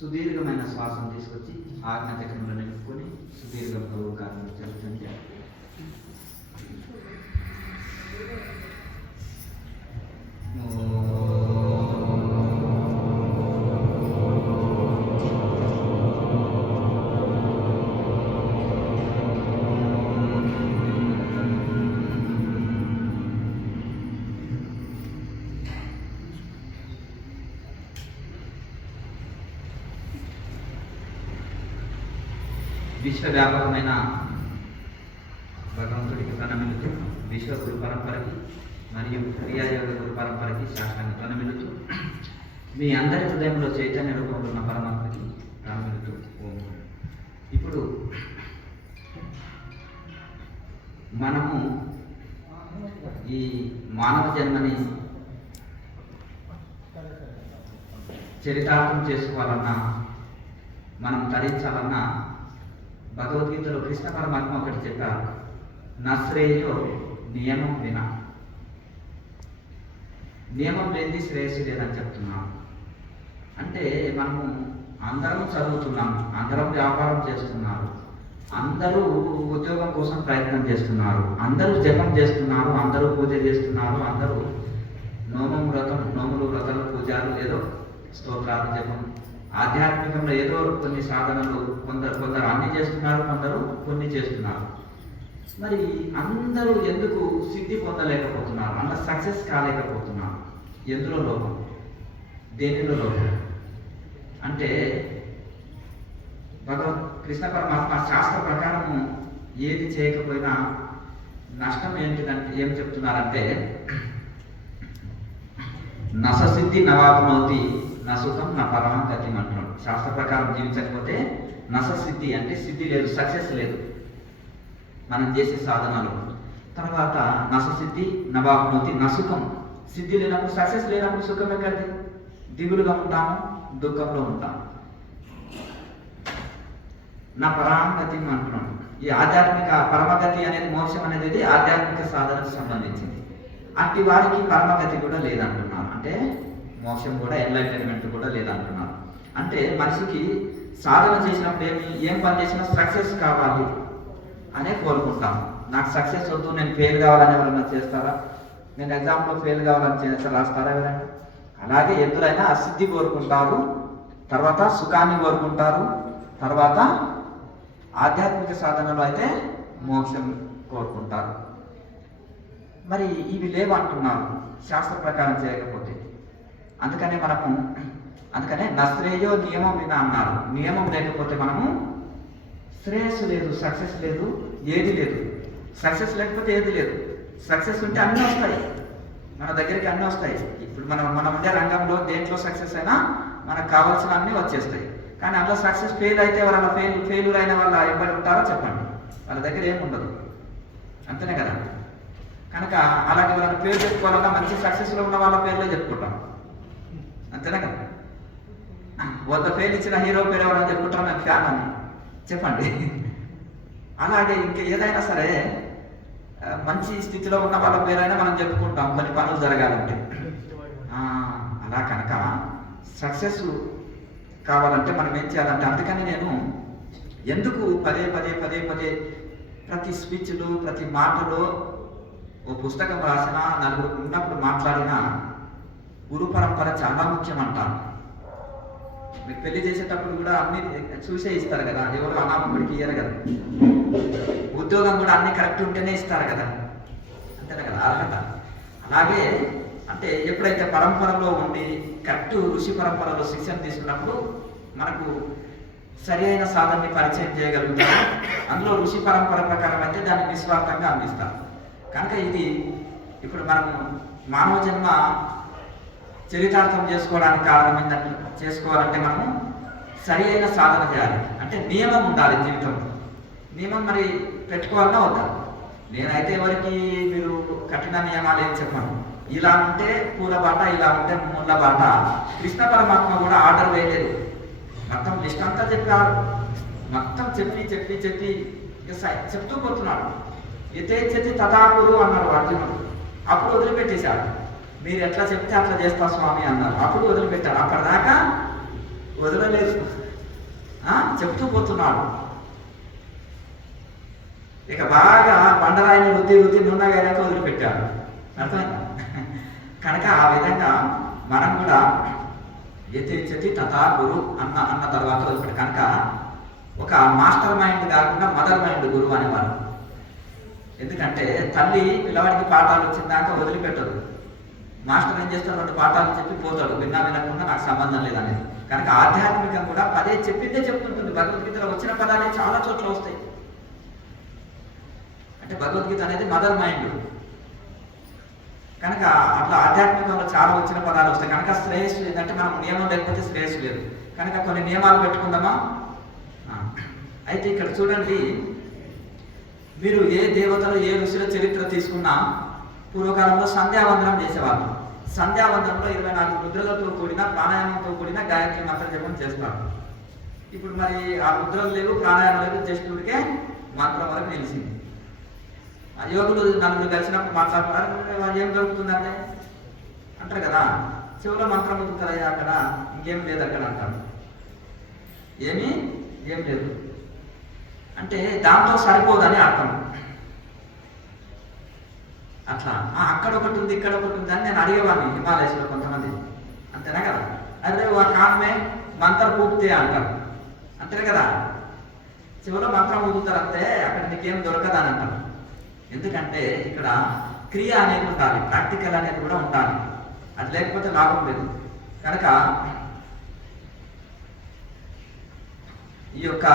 సుదీర్ఘమైన శ్వాసను తీసుకొచ్చి ఆజ్ఞ చక్రంలో నిలుపుకొని సుదీర్ఘంగా ఓంకారం జరుగుతుంది. విశ్వవ్యాపకమైన భగవంతుడికి ప్రణమిలుతూ, విశ్వ గురు పరంపరకి మరియు క్రియాయోగ గురు పరంపరకి శాస్త్రాన్ని ప్రణమిలుతూ, మీ అందరి హృదయంలో చైతన్య రూపంలో ఉన్న పరమాత్మకి ప్రణమిలుతూ ఓం. ఇప్పుడు మనము ఈ మానవ జన్మని చరితార్థం చేసుకోవాలన్నా, మనం తరించాలన్నా భగవద్గీతలో కృష్ణ పరమాత్మ ఒకటి చెప్పారు, నశ్రేయో నియమం వినా. నియమం లేనిది శ్రేయస్సు లేదని చెప్తున్నాం. అంటే మనము అందరం చదువుతున్నాం, అందరం వ్యాపారం చేస్తున్నారు, అందరూ ఉద్యోగం కోసం ప్రయత్నం చేస్తున్నారు, అందరూ జపం చేస్తున్నారు, అందరూ పూజ చేస్తున్నారు, అందరూ నోములు వ్రతాలు పూజలు ఏదో స్తోత్రాలు జపం ఆధ్యాత్మికంలో ఏదో కొన్ని సాధనలు కొందరు అన్ని చేస్తున్నారు, కొందరు కొన్ని చేస్తున్నారు. మరి అందరూ ఎందుకు సిద్ధి పొందలేకపోతున్నారు, అంత సక్సెస్ కాలేకపోతున్నారు? ఎందులో లోపం, దేనిలో లోపం అంటే కృష్ణ పరమాత్మ శాస్త్ర ప్రకారము ఏది చేయకపోయినా నష్టం ఏంటిదంటే ఏం చెప్తున్నారంటే, నససిద్ధి నవాప్నోతి నసుఖం నా పరమం గతి అంటున్నాడు. శాస్త్ర ప్రకారం జీవించకపోతే నససిద్ధి అంటే సిద్ధి లేదు, సక్సెస్ లేదు మనం చేసే సాధనలు. తర్వాత నససిద్ధి నవాప్నోతి నసుఖం, సిద్ధి లేనప్పుడు సక్సెస్ లేనప్పుడు సుఖం ఎక్కడిది? దిగులుగా ఉంటాము, దుఃఖంలో ఉంటాము. నా పరాంగతి అంటున్నాడు. ఈ ఆధ్యాత్మిక పరమగతి అనేది, మోక్షం అనేది ఆధ్యాత్మిక సాధనకు సంబంధించింది. అట్టి వారికి పరమగతి కూడా లేదంటున్నారు. అంటే మోక్షం కూడా, ఎన్లైటన్మెంట్ కూడా లేదంటున్నారు. అంటే మనిషికి సాధన చేసినప్పుడు ఏం పని చేసినా సక్సెస్ కావాలి అనే కోరుకుంటాం. నాకు సక్సెస్ వద్దు, నేను ఫెయిల్ కావాలని ఎవరైనా చేస్తారా? నేను ఎగ్జామ్లో ఫెయిల్ కావాలని రాస్తారా ఎవరైనా? అలాగే ఎదురైనా అసిద్ధి కోరుకుంటారు, తర్వాత సుఖాన్ని కోరుకుంటారు, తర్వాత ఆధ్యాత్మిక సాధనలో అయితే మోక్షం కోరుకుంటారు. మరి ఇవి లేవంటున్నారు శాస్త్ర ప్రకారం చేయకపోతే. అందుకనే నశ్రేయో నియమం వినా అన్నారు. నియమం లేకపోతే మనము శ్రేయస్సు లేదు, సక్సెస్ లేదు, ఏది లేదు. సక్సెస్ లేకపోతే ఏది లేదు. సక్సెస్ ఉంటే అన్నీ వస్తాయి, మన దగ్గరికి అన్నీ వస్తాయి. ఇప్పుడు మన ఉండే రంగంలో దేంట్లో సక్సెస్ అయినా మనకు కావాల్సిన అన్నీ వచ్చేస్తాయి. కానీ అందులో సక్సెస్ ఫెయిల్ అయితే ఎవరైనా ఫెయిల్యూర్ అయిన వాళ్ళ ఇబ్బంది ఉంటారో చెప్పండి, వాళ్ళ దగ్గర ఏముండదు. అంతేనే కదా. కనుక అలాంటి వాళ్ళని పేరు చెప్పుకోవాలన్నా మంచి సక్సెస్లో ఉన్న వాళ్ళ పేర్లే చెప్పుకుంటాం, అంతేనా కదా. 100 ఫెయిల్ ఇచ్చిన హీరో పేరు ఎవరైనా చెప్పుకుంటాం, నాకు ఫ్యాన్ అని చెప్పండి. అలాగే ఇంకా ఏదైనా సరే మంచి స్థితిలో ఉన్న వాళ్ళ పేరైనా మనం చెప్పుకుంటాం కొన్ని పనులు జరగాలంటే. అలా కనుక సక్సెస్ కావాలంటే మనం ఏం చేయాలంటే, అందుకని నేను ఎందుకు పదే ప్రతి స్పీచ్లు, ప్రతి మాటలో, ఓ పుస్తకం రాసినా, నలుగురు ఉన్నప్పుడు మాట్లాడినా గురు పరంపర చాలా ముఖ్యం అంటాను. మీరు పెళ్లి చేసేటప్పుడు కూడా అన్ని చూసే ఇస్తారు కదా, ఎవరు అనామకుడికి ఇయ్యరు కదా. ఉద్యోగం కూడా అన్ని కరెక్ట్ ఉంటేనే ఇస్తారు కదా, అంతేనా కదా, అర్హత. అలాగే అంటే ఎప్పుడైతే పరంపరలో ఉండి కరెక్ట్ ఋషి పరంపరలో శిక్షణ తీసుకున్నప్పుడు మనకు సరి అయిన సాధనని పరిచయం చేయగలుగుతారు. అందులో ఋషి పరంపర ప్రకారం అయితే దాన్ని నిస్వార్థంగా అందిస్తారు. కనుక ఇది ఇప్పుడు మనము మానవ జన్మ చరితార్థం చేసుకోవడానికి కారణం ఏంటంటే, చేసుకోవాలంటే మనము సరి అయిన సాధన చేయాలి. అంటే నియమం ఉండాలి జీవితం. నియమం మరి పెట్టుకోవాలన్నా వద్దా? నేనైతే ఎవరికి మీరు కఠిన నియమాలు ఏం చెప్పను. ఇలా ఉంటే పూల బాట, ఇలా ఉంటే ముళ్ళ బాట. కృష్ణ పరమాత్మ కూడా ఆర్డర్ వేయలేదు, మొత్తం లిస్ట్ అంతా చెప్పారు. మొత్తం చెప్పి చెప్తూ పోతున్నాడు. యథేచ్ఛతి తథాకురు అన్నాడు అర్జునుడు. అప్పుడు వదిలిపెట్టేశాడు. మీరు ఎట్లా చెప్తే అట్లా చేస్తా స్వామి అన్నారు. అప్పుడు వదిలిపెట్టాడు. అప్పటిదాకా వదలలేదు, చెప్తూ పోతున్నాడు. ఇక బాగా బండరాయిని రుద్ది నున్నగానే వదిలిపెట్టాడు. అర్థమైందా? కనుక ఆ విధంగా మనం కూడా యథేచ్ఛతి తథా గురు అన్న తర్వాత వదిలిపెట్టు. కనుక ఒక మాస్టర్ మైండ్ కాకుండా మదర్ మైండ్ గురువు అనేవారు. ఎందుకంటే తల్లి పిల్లవాడికి పాఠాలు వచ్చిందాక వదిలిపెట్టదు. మాస్టర్ ఏం చేస్తాడు, 2 పాఠాలు చెప్పి పోతాడు, వినకుండా నాకు సంబంధం లేదనేది. కనుక ఆధ్యాత్మికం కూడా పదే చెప్పిందే చెప్తుంటుంది. భగవద్గీతలో వచ్చిన పదాలే చాలా చోట్ల వస్తాయి. అంటే భగవద్గీత అనేది మదర్ మైండ్. కనుక అట్లా ఆధ్యాత్మికంలో చాలా వచ్చిన పదాలు వస్తాయి. కనుక శ్రేయస్సు ఏంటంటే మనం నియమం లేకపోతే శ్రేయస్సు లేదు. కనుక కొన్ని నియమాలు పెట్టుకుందామా? అయితే ఇక్కడ చూడండి, మీరు ఏ దేవతలు ఏ ఋషుల చరిత్ర తీసుకున్నా పూర్వకాలంలో సంధ్యావందనం చేసేవాళ్ళు. సంధ్యావందనంలో 24 ముద్రలతో కూడిన ప్రాణాయామంతో కూడిన గాయత్రి మంత్ర జపం చేస్తారు. ఇప్పుడు మరి ఆ ముద్రలు లేవు, ప్రాణాయామం లేదు, జస్ట్ ఊరికే మంత్రం వరకు నిలిచింది. ఆ యోగులు 4 కలిసినప్పుడు మాట్లాడుతున్నారు, ఏం జరుగుతుందంటే అంటారు కదా, చెవులో మంత్రం వదులుతారయ్యా, అక్కడ ఇంకేం లేదు అక్కడ అంటారు. ఏం లేదు అంటే దాంతో సరిపోదని అర్థం. అట్లా అక్కడ ఒకటి ఉంది, ఇక్కడ ఒకటి ఉంది అని నేను అడిగేవాడిని హిమాలయస్లో కొంతమంది. అంతేనా కదా? అదే కామే మంత్ర పూర్తి అంటారు, అంతే కదా? చెవులో మంత్రం ఊదుతారు అంతే, అక్కడ నీకేం దొరకదని అంటారు. ఎందుకంటే ఇక్కడ క్రియ అనేది ఉండాలి, ప్రాక్టికల్ అనేది కూడా ఉండాలి. అది లేకపోతే లాభం లేదు. కనుక ఈ యొక్క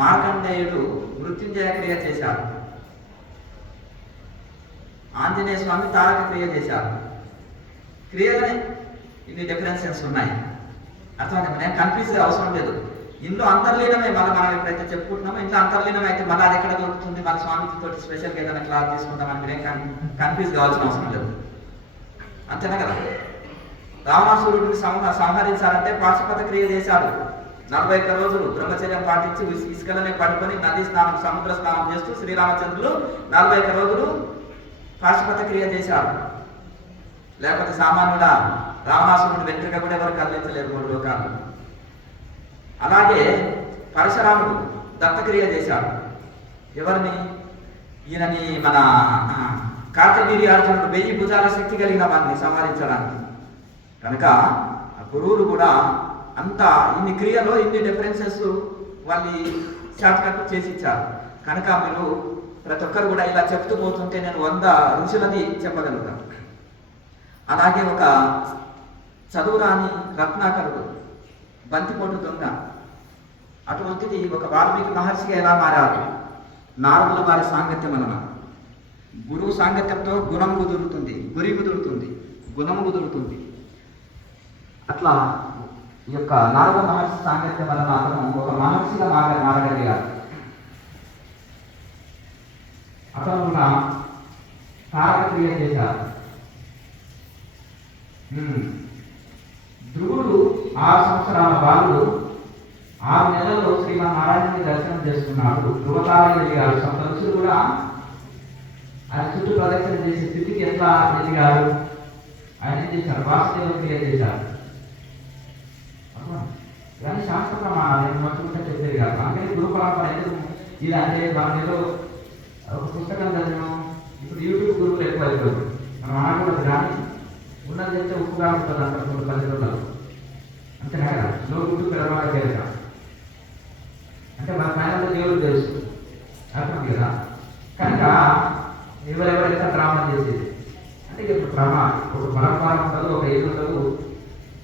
మార్కండేయుడు మృత్యుంజయ క్రియ చేశారు, ఆంజనేయ స్వామి తారక క్రియ చేశారు. క్రియలనే ఇన్ని డిఫరెన్సెస్ ఉన్నాయి. అర్థమైంది? నేను కన్ఫ్యూజ్ అవసరం లేదు. ఇందులో అంతర్లీనమే. మళ్ళీ మనం ఎప్పుడైతే చెప్పుకుంటున్నామో ఇంట్లో అంతర్లీనం అయితే మళ్ళీ అది ఎక్కడ దొరుకుతుంది, మన స్వామితో స్పెషల్గా ఏదైనా క్లాస్ తీసుకుంటామని మీరేం కన్ఫ్యూజ్ కావాల్సిన అవసరం లేదు. అంతేనా కదా? రావణాసురుడిని సంహరించాలంటే పాశుపత క్రియ చేశాడు. 41 రోజులు బ్రహ్మచర్యం పాటించి ఇసుకలనే పడుకొని నదీ స్నానం, సముద్ర స్నానం చేస్తూ శ్రీరామచంద్రులు 41 రోజులు పాశుపత క్రియ చేశాడు. లేకపోతే సామాన్యుడా, రావణాసురుడు వెంట్రుక కూడా ఎవరు కదిలించలేరు 3 లోకాలు. అలాగే పరశురాముడు దత్తక్రియ చేశాడు. ఎవరిని? ఈయనని మన కార్తవీర్యార్జునుడు 1000 భుజాల శక్తి కలిగిన వారిని సంహరించడానికి. కనుక గురువులు కూడా అంతా ఇన్ని క్రియలో ఇన్ని డిఫరెన్సెస్ వాళ్ళు షార్ట్ కట్ చేసి ఇచ్చారు. కనుక మీరు ప్రతి ఒక్కరు కూడా ఇలా చెప్తూ పోతుంటే నేను 100 ఋషులని చెప్పగలుగుతాను. అలాగే ఒక చదువురాని రత్నాకరుడు, బంతిపోటు దొంగ, అటువంటిది ఒక వాల్మీకి మహర్షిగా ఎలా మారారు? నారదుల వారి సాంగత్యం వలన. గురువు సాంగత్యంతో గుణం కుదురుతుంది, గురి కుదురుతుంది, గుణం కుదురుతుంది. అట్లా ఈ యొక్క నారద మహర్షి సాంగత్యం వలన అతను ఒక మహర్షిగా మారగలిగారు. అతను కూడా తారక క్రియ చేశారు. ధ్రువుడు 6 సంవత్సరాల బాలుడు 6 నెలల్లో శ్రీమన్నారాయణుని దర్శనం చేసుకున్నాడు. ధ్రువతారాలు ఎదిగారు. సప్తఋషులు కూడా ఆయన చుట్టూ ప్రదక్షిణ చేసే స్థితికి ఎట్లా ఎదిగారు? ఆయన ఏం చేశారు? వాసుదేవ క్రియ చేశారు. ఇవన్నీ శాస్త్ర ప్రమాణాలు, నేను మొత్తం చెప్పేది కాదు. అందుకని గురు పరంపర ఎందుకు ఇది అంటే మనం ఏదో ఒక పుస్తకం చదివాం. ఇప్పుడు యూట్యూబ్ గురువులు ఎక్కువ అయిపోతుంది. మనం అనకూడదు, కానీ ఉన్నది చెప్తే ఉప్పుగా ఉంటుంది అంటారు కొన్ని పల్లెటూళ్ళలో. అంతేనా కదా? నోరు పెరవాగా చేరక అంటే మన పైన దేవుడు తెలుసు, అర్థం కదా? కనుక ఎవరెవరైతే డ్రామా చేసేది అంటే ఇప్పుడు ఒక పరంపర ఉండదు, ఒక ఏది ఉండదు.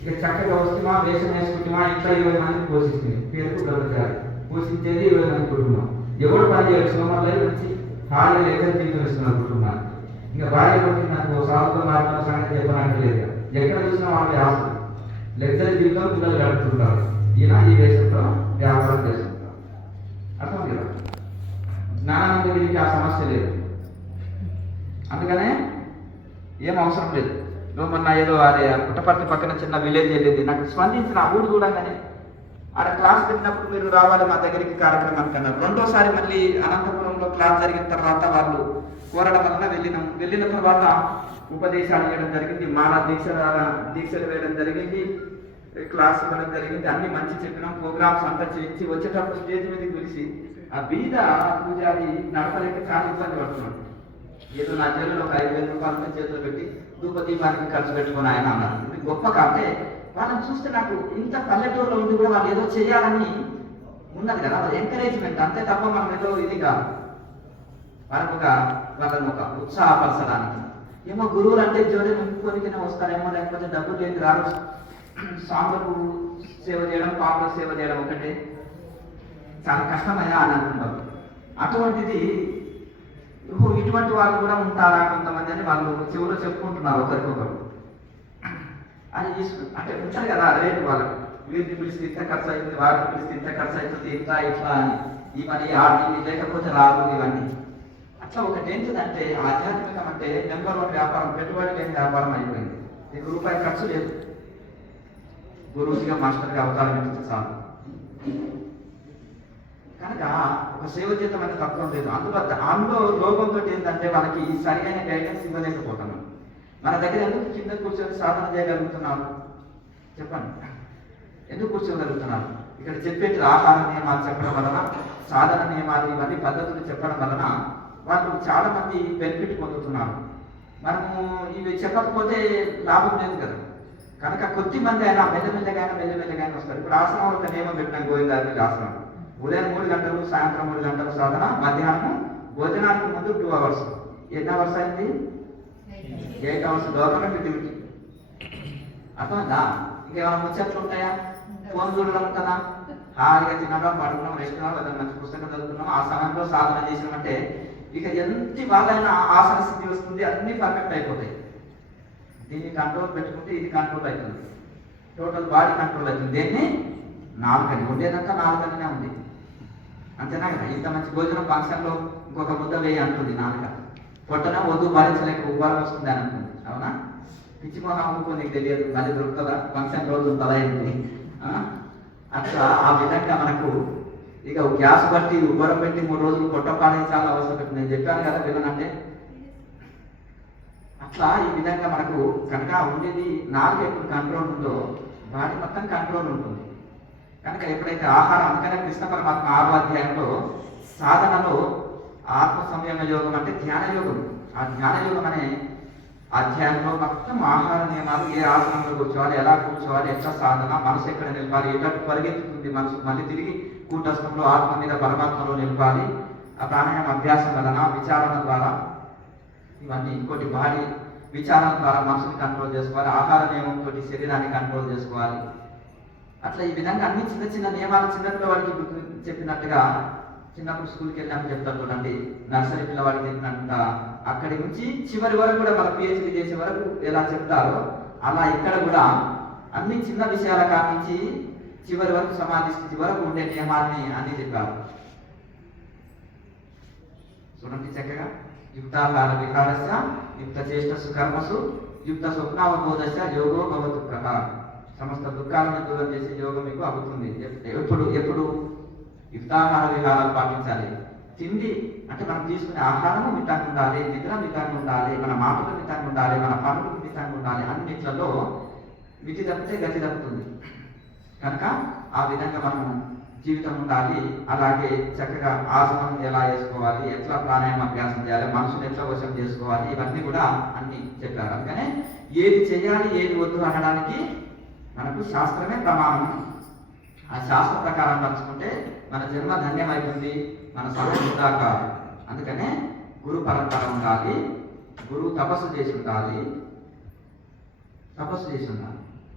ఇక చక్కగా వస్తున్నా, వేషం వేసుకుంటున్నా, ఇంట్లో 20 మందిని పోషిస్తుంది. పేరుకు బ్రహ్మచారి పోషించేది 20 మంది కుటుంబం. ఎవరు పని చేయరు, సోమవారం వచ్చి ఖాళీ ఎక్కడ తీర్చుస్తున్నారు కుటుంబాన్ని. ఇంకా భార్య కొట్టినందుకు సాగుతో మారుతున్న సంగతి చెప్పడానికి లేదు. ఎక్కడ చూసినా వాళ్ళ ఆస్తులు లెక్చర్ జీవితం పిల్లలు గడుపుతుంటారు. ఈయన ఈ వేషంతో వ్యాపారం చేస్తుంటారు. అర్థం కదా? జ్ఞానానంద గురించి ఆ సమస్య లేదు. అందుకనే ఏం అవసరం లేదు. మొన్న ఏదో అదే పుట్టపర్తి పక్కన చిన్న విలేజ్ వెళ్ళేది, నాకు స్పందించిన ఆ ఊరు చూడంగానే ఆడ క్లాస్ పెట్టినప్పుడు మీరు రావాలి మా దగ్గరికి కార్యక్రమానికి అన్నారు. రెండోసారి మళ్ళీ అనంతపురంలో క్లాస్ జరిగిన తర్వాత వాళ్ళు కోరడం వలన వెళ్ళిన తర్వాత ఉపదేశాలు చేయడం జరిగింది, మాల దీక్షలు వేయడం జరిగింది. క్లాస్ ఇవ్వడం జరిగింది, అన్ని మంచి చెప్పినాం, ప్రోగ్రామ్స్ అంతా చేయించి వచ్చేటప్పుడు స్టేజ్ మీదకి పిలిచి ఆ బీద పూజారి నడపలేక చాలా ఇబ్బంది పడుతున్నాడు. ఏదో నా చేతిలో ఒక 5,000 రూపాయలతో చేతిలో పెట్టి ధూపదీపానికి ఖర్చు పెట్టుకుని ఆయన అన్నారు. ఇది గొప్ప కాదే. వాళ్ళని చూస్తే నాకు ఇంత పల్లెటూరులో ఉండి కూడా వాళ్ళు ఏదో చేయాలని ఉన్నది కదా, ఎంకరేజ్మెంట్ అంతే తప్ప మనం ఏదో ఇది కాదు. వాళ్ళని ఒక ఉత్సాహపరచడానికి. ఏమో గురువులు అంటే జోరే నింపుకొనికనే వస్తారేమో, లేకపోతే డబ్బులు లేని రారు, స్వాములకు సేవ చేయడం పాపలకు సేవ చేయడం ఒకటే చాలా కష్టమైనా అని అనుకుంటారు. అటువంటిది ఇటువంటి వాళ్ళు కూడా ఉంటారా కొంతమంది అని వాళ్ళు చెవులో చెప్పుకుంటున్నారు ఒకరికొకరు. అది అంటే ఉంటారు కదా రేటు వాళ్ళకి, వీరిని పిలిస్తే ఇంత ఖర్చు అవుతుంది, వారిని పిలిస్తే ఇంత ఖర్చు అవుతుంది, ఇంత ఇట్లా అని ఈ మనీ ఇది లేకపోతే రాదు ఇవన్నీ. అట్లా ఒకటి ఏంటిదంటే ఆధ్యాత్మికం అంటే నెంబర్ 1 వ్యాపారం, పెట్టుబడి లేని వ్యాపారం అయిపోయింది. నీకు రూపాయి ఖర్చు లేదు, గురువుగా మాస్టర్గా అవతారం ఎత్తితే చాలు. కనుక ఒక సేవ జీతం అనే తత్వం లేదు. అందులో రోగంతో ఏంటంటే వాళ్ళకి సరైన గైడెన్స్ ఇవ్వలేకపోతున్నాం. మన దగ్గర ఎందుకు కింద కూర్చొని సాధన చేయగలుగుతున్నారు చెప్పండి? ఎందుకు కూర్చోగలుగుతున్నారు? ఇక్కడ చెప్పేటి ఆహార నియమాలు చెప్పడం వలన, సాధన నియమాలు ఇవన్నీ పద్ధతులు చెప్పడం వలన వాళ్ళు చాలా మంది బెనిఫిట్ పొందుతున్నారు. మనము ఇవి చెప్పకపోతే లాభం లేదు కదా. కనుక కొద్ది మంది అయినా మెల్లమెల్లగా వస్తారు. ఇప్పుడు ఆసనం ఒక నియమం పెట్టిన గోవిందారి ఆసనం, ఉదయం 3 గంటలు, సాయంత్రం 3 గంటలు సాధన, మధ్యాహ్నం భోజనానికి ముందు 2 అవర్స్. ఎన్ని అవర్స్ అయింది? 8 అవర్స్ గవర్నమెంట్ డ్యూటీ. అర్థమైందా? ఇంకేమైనా ముచ్చట్లు ఉంటాయా? ఫోన్ చూడడం ఉంటుందా? హాయిగా తినడం, పడుకోవడం, రెస్ట్ కావడం, ఏదైనా మంచి పుస్తకం చదువుతున్నాం, ఆ సమయంలో సాధన చేసినామంటే ఇక ఎంత వాళ్ళైనా ఆసన స్థితి వస్తుంది, అన్ని పర్ఫెక్ట్ అయిపోతాయి. దీన్ని కంట్రోల్ పెట్టుకుంటే ఇది కంట్రోల్ అవుతుంది, టోటల్ బాడీ కంట్రోల్ అవుతుంది. దేన్ని? నాలుకని. ఉండేదంతా నాలుకనే ఉంది, అంతేనా కదా? ఇంత మంచి భోజనం ఫంక్షన్లో ఇంకొక ముద్ద వేయి అంటుంది నాలుక, పొట్టన వద్దు భరించలేక ఉబ్బరం వస్తుంది అని అంటుంది. అవునా? పిచ్చి మొహం అమ్ముకో, నీకు తెలియదు, మళ్ళీ దొరుకుతుందా? ఫంక్షన్ రోజు ఉంటుందా ఏంటి? అట్లా ఆ విధంగా మనకు ఇక గ్యాస్ బట్టి ఉబ్బరం పెట్టి 3 రోజులు పొట్ట పాడించాలని అవసరం పెట్టి నేను చెప్పాను కదా పిల్లలంటే. అట్లా ఈ విధంగా మనకు కనుక ఉండేది నాలుగు ఎప్పుడు కంట్రోల్ ఉందో బాడీ మొత్తం కంట్రోల్ ఉంటుంది. కనుక ఎప్పుడైతే ఆహారం, అందుకనే కృష్ణ పరమాత్మ 6వ అధ్యాయంలో సాధనలో ఆత్మ సంయమ యోగం అంటే ధ్యాన యోగం, ఆ ధ్యాన యోగం అనే అధ్యాయంలో మొత్తం ఆహార నియమాలు, ఏ ఆసనంలో కూర్చోవాలి, ఎలా కూర్చోవాలి, ఎట్లా సాధన, మనసు ఎక్కడ నిలపాలి, ఎట్లా పరిగెత్తుతుంది మనసు, మళ్ళీ తిరిగి కూటస్థంలో ఆత్మ మీద పరమాత్మలో నిలపాలి, ఆ ప్రాణాయామ అభ్యాసం వలన, విచారణ ద్వారా, ఇవన్నీ ఇంకోటి బాడీ విచారణ ద్వారా మనసుని కంట్రోల్ చేసుకోవాలి, ఆహార నియమంతో శరీరాన్ని కంట్రోల్ చేసుకోవాలి. అట్లా ఈ విధంగా అన్ని చిన్న చిన్న నియమాలు చిన్నప్పుడు వాడికి చెప్పినట్టుగా, చిన్నప్పుడు స్కూల్కి వెళ్ళినప్పుడు చెప్తారు చూడండి, నర్సరీ పిల్లవాడికి చెప్పినట్టుగా అక్కడి నుంచి చివరి వరకు కూడా మన పిహెచ్డి చేసే వరకు ఎలా చెప్తారో అలా ఇక్కడ కూడా అన్ని చిన్న విషయాల కానించి చివరి వరకు సమాధి స్థితి వరకు ఉండే నియమాన్ని అన్ని చెప్పారు. చూడండి చక్కగా, యుక్తాహార విహారస్య యుక్త చేష్టసు కర్మసు యుక్త స్వప్నావబోధస్య యోగో భవదుఃఖః. సమస్త దుఃఖాలను దూరం చేసే యోగం మీకు అవుతుంది. ఎప్పుడు యుక్తాహార విహారాలు పాటించాలి. తిండి అంటే మనం తీసుకునే ఆహారము మితంగా ఉండాలి, నిద్ర మితంగా ఉండాలి, మన మాటలు మితంగా ఉండాలి, మన పనులు మితంగా ఉండాలి. అన్నిట్లలో మితి తప్పితే గతి తప్పుతుంది. కనుక ఆ విధంగా మనం జీవితం ఉండాలి. అలాగే చక్కగా ఆసనం ఎలా వేసుకోవాలి, ఎట్లా ప్రాణాయామ అభ్యాసం చేయాలి, మనసును ఎట్లా వశం చేసుకోవాలి, ఇవన్నీ కూడా అన్ని చెప్పారు. అందుకనే ఏది చేయాలి ఏది వద్దు అనడానికి మనకు శాస్త్రమే ప్రమాణం. ఆ శాస్త్ర ప్రకారం నడుచుకుంటే మన జన్మ ధన్యమైతుంది, మన సమయం వృధా కాదు. అందుకనే గురు పరంపర ఉండాలి, గురువు తపస్సు చేసి ఉండాలి.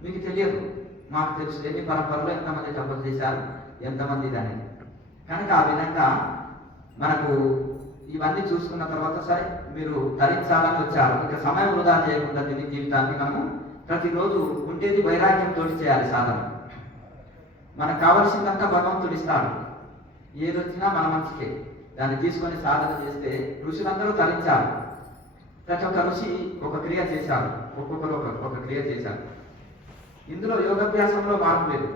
మీకు తెలియదు, మాకు తెలుసు ఎన్ని పరంపరలో ఎంతమంది తపస్సు చేశారు, ఎంతమంది దాన్ని. కనుక ఆ విధంగా మనకు ఇవన్నీ చూసుకున్న తర్వాత సరే మీరు తరించాలని వచ్చారు, ఇక సమయం వృధా చేయకుండా తిని జీవితాన్ని మనము ప్రతిరోజు ఉండేది వైరాగ్యంతో చేయాలి సాధన. మనకు కావలసిందంతా భగవంతుడు ఇస్తాడు, ఏదొచ్చినా మన మనసుకే. దాన్ని తీసుకొని సాధన చేస్తే ఋషులందరూ తరించారు. ప్రతి ఒక్క ఋషి ఒక క్రియ చేశారు, ఒక్కొక్కరు ఒక క్రియ చేశారు. ఇందులో యోగాభ్యాసంలో మార్పు లేదు,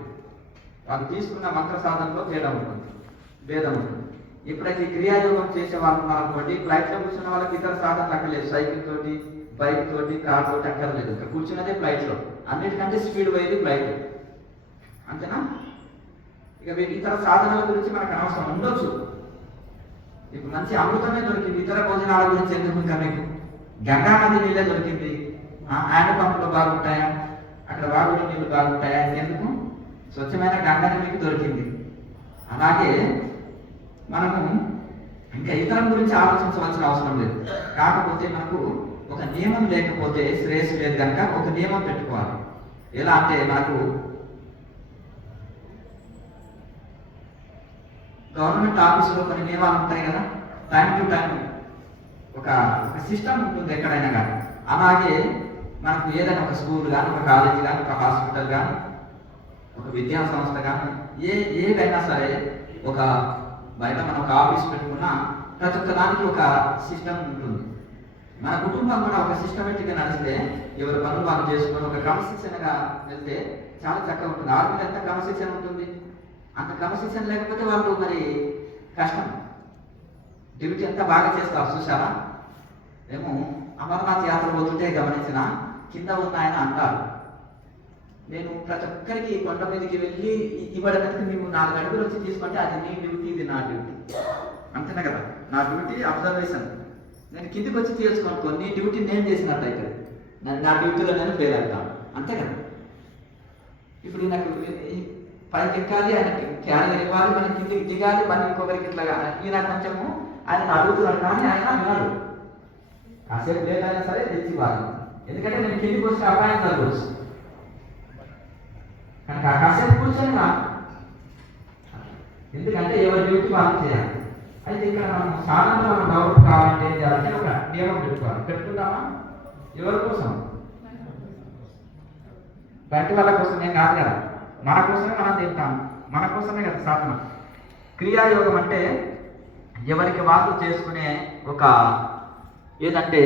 వాళ్ళు తీసుకున్న మంత్ర సాధనలో భేదం ఉంటుంది. ఎప్పుడైతే క్రియాయోగం చేసే వాళ్ళు ఉన్నారనుకోండి, ఫ్లైట్లో కూర్చున్న వాళ్ళకి ఇతర సాధనలు అక్కర్లేదు, సైకిల్ తోటి, బైక్ తోటి, కార్ తోటి అక్కర్లేదు. ఇక్కడ కూర్చున్నదే ఫ్లైట్లో, అన్నిటికంటే స్పీడ్ పోయేది ఫ్లైట్. అంతేనా? ఇక ఇతర సాధనాల గురించి మనకు అనవసరం ఉండొచ్చు. ఇప్పుడు మంచి అమృతమే దొరికింది, ఇతర భోజనాల గురించి ఎందుకు? ఇంకా మీకు గంగా నది నీళ్ళే దొరికింది, హ్యాండ్ పంపులు బాగుంటాయా, అక్కడ వాగులు నీళ్ళు బాగుంటాయా? ఎందుకు? స్వచ్ఛమైన గంగా మీకు దొరికింది. అలాగే మనము ఇంకా ఇతరం గురించి ఆలోచించవలసిన అవసరం లేదు. కాకపోతే మనకు ఒక నియమం లేకపోతే శ్రేయస్సు లేదు కనుక ఒక నియమం పెట్టుకోవాలి. ఎలా అంటే మనకు గవర్నమెంట్ ఆఫీసులో కొన్ని నియమాలు ఉంటాయి కదా, టైం టు టైం ఒక సిస్టమ్ ఉంటుంది ఎక్కడైనా కానీ. అలాగే మనకు ఏదైనా ఒక స్కూల్ కానీ, ఒక కాలేజీ కానీ, ఒక హాస్పిటల్ కానీ, ఒక విద్యా సంస్థ కానీ, ఏదైనా సరే ఒక బయట మనం ఒక ఆఫీస్ పెట్టుకున్నా ప్రతి ఒక్క దానికి ఒక సిస్టమ్ ఉంటుంది. మన కుటుంబం కూడా ఒక సిస్టమేటిక్గా నడిస్తే ఎవరి పనులు వాళ్ళు చేసుకొని ఒక క్రమశిక్షణగా వెళ్తే చాలా చక్కగా ఉంటుంది. ఆర్మీలో ఎంత క్రమశిక్షణ ఉంటుంది, అంత క్రమశిక్షణ లేకపోతే వాళ్ళు మరి కష్టం. డ్యూటీ ఎంత బాగా చేస్తారు చూసారా? మేము అమర్నాథ్ యాత్ర పోతుంటే గమనించిన కింద ఉన్న ఆయన అంటారు, నేను ప్రతి ఒక్కరికి కొండ మీదకి వెళ్ళి ఇవ్వడానికి నువ్వు 4 అడుగులు వచ్చి తీసుకుంటే అది నీ డ్యూటీ, ఇది నా డ్యూటీ. అంతేనా కదా? నా డ్యూటీ అబ్జర్వేషన్. నేను కిందికి వచ్చి తీసుకోనుకో, నీ డ్యూటీ నేను చేసినట్టు అవుతుంది, నా డ్యూటీలో నేను ఫెయిల్ అవుతాను. అంతే కదా? ఇప్పుడు నాకు పైకి ఎక్కాలి, ఆయన క్యారియర్ ఇవ్వాలి, మనం కిందికి దిగాలి, మనం ఇంకొకరికి ఇట్లాగా ఈయన కొంచెము ఆయన అడుగుతున్నాడు కానీ ఆయన వినాడు. కాసేపు లేట్ అయినా సరే తెచ్చి ఇవ్వాలి, ఎందుకంటే నేను కిందికి వచ్చి అపాయం జరగవచ్చు కనుక కాసేపు కూర్చొని రా, ఎందుకంటే ఎవరి డ్యూటీ వాళ్ళు చేయాలి. అయితే ఇక్కడ మనం సాధారణంగా మనం డెవలప్ కావాలంటే ఏం చేయాలంటే ఒక నియమం పెట్టుకోవాలి. పెట్టుకుందామా? ఎవరి కోసం? బయట వాళ్ళ కోసం ఏం కాదు కదా, మన కోసమే మనం తింటాము, మన కోసమే కదా సాధన. క్రియాయోగం అంటే ఎవరికి వాళ్ళు చేసుకునే ఒక ఏదంటే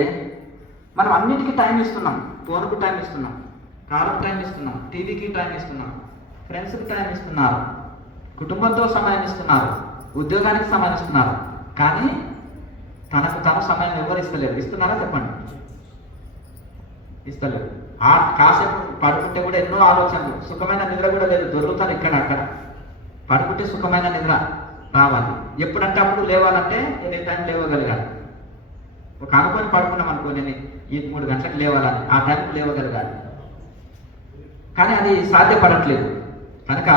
మనం అన్నిటికీ టైం ఇస్తున్నాం. ఫోన్కు టైం ఇస్తున్నాం, కారుకు టైం ఇస్తున్నాం, టీవీకి టైం ఇస్తున్నాం, ఫ్రెండ్స్కి టైం ఇస్తున్నారు, కుటుంబంతో సమయం ఇస్తున్నారు, ఉద్యోగానికి సమయం ఇస్తున్నారు. కానీ తనకు తన సమయం ఎవరు ఇస్తలేరు. ఇస్తున్నారా చెప్పండి? ఇస్తలేరు. కాసేపు పడుకుంటే కూడా ఎన్నో ఆలోచనలు, సుఖమైన నిద్ర కూడా లేదు, దొరుకుతారు ఇక్కడ అక్కడ. పడుకుంటే సుఖమైన నిద్ర రావాలి, ఎప్పుడంటే అప్పుడు లేవాలంటే ఎనీ టైం లేవగలగాలి. ఒక అనుకొని పడుకున్నాం అనుకో, నేను ఈ 3 గంటలకు లేవాలని, ఆ టైంకి లేవగలగాలి. కానీ అది సాధ్యపడట్లేదు కనుక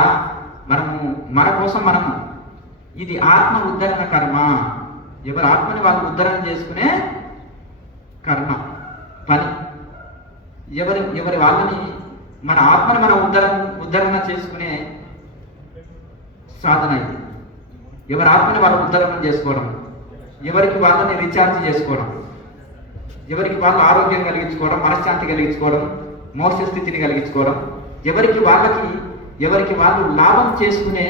మనము మన కోసం మనము ఇది ఆత్మ ఉద్ధరణ కర్మ. ఎవరి ఆత్మని వాళ్ళు ఉద్ధరణ చేసుకునే కర్మ పని. ఎవరి వాళ్ళని మన ఆత్మని మనం ఉద్ధరణ చేసుకునే సాధన ఇది. ఎవరి ఆత్మని వాళ్ళు ఉద్ధరణ చేసుకోవడం, ఎవరికి వాళ్ళని రీఛార్జ్ చేసుకోవడం, ఎవరికి వాళ్ళు ఆరోగ్యం కలిగించుకోవడం, మనశ్శాంతి కలిగించుకోవడం, మోక్ష స్థితిని కలిగించుకోవడం, ఎవరికి వాళ్ళు లాభం చేసుకునే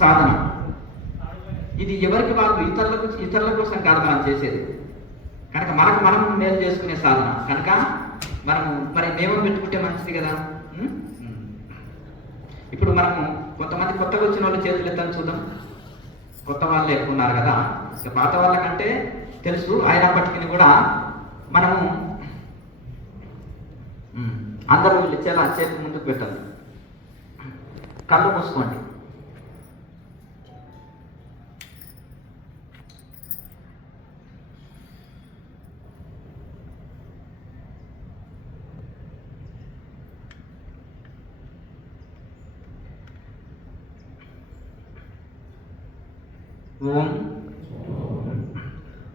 సాధన. ఇది ఎవరికి వాళ్ళు ఇతరుల కోసం కాదు మనం చేసేది, కనుక మనకు మనం మేలు చేసుకునే సాధన. కనుక మనము మరి నియమం పెట్టుకుంటే మంచిది కదా. ఇప్పుడు మనము కొంతమంది కొత్తగా వచ్చిన వాళ్ళు చేతులు ఎత్తని చూద్దాం. కొత్త వాళ్ళు ఎక్కువ ఉన్నారు కదా, ఇక పాత వాళ్ళకంటే తెలుసు, అయినప్పటికీ కూడా మనము అందరూ చాలా చేతి ముందుకు పెట్టాలి. కళ్ళు మూసుకోండి.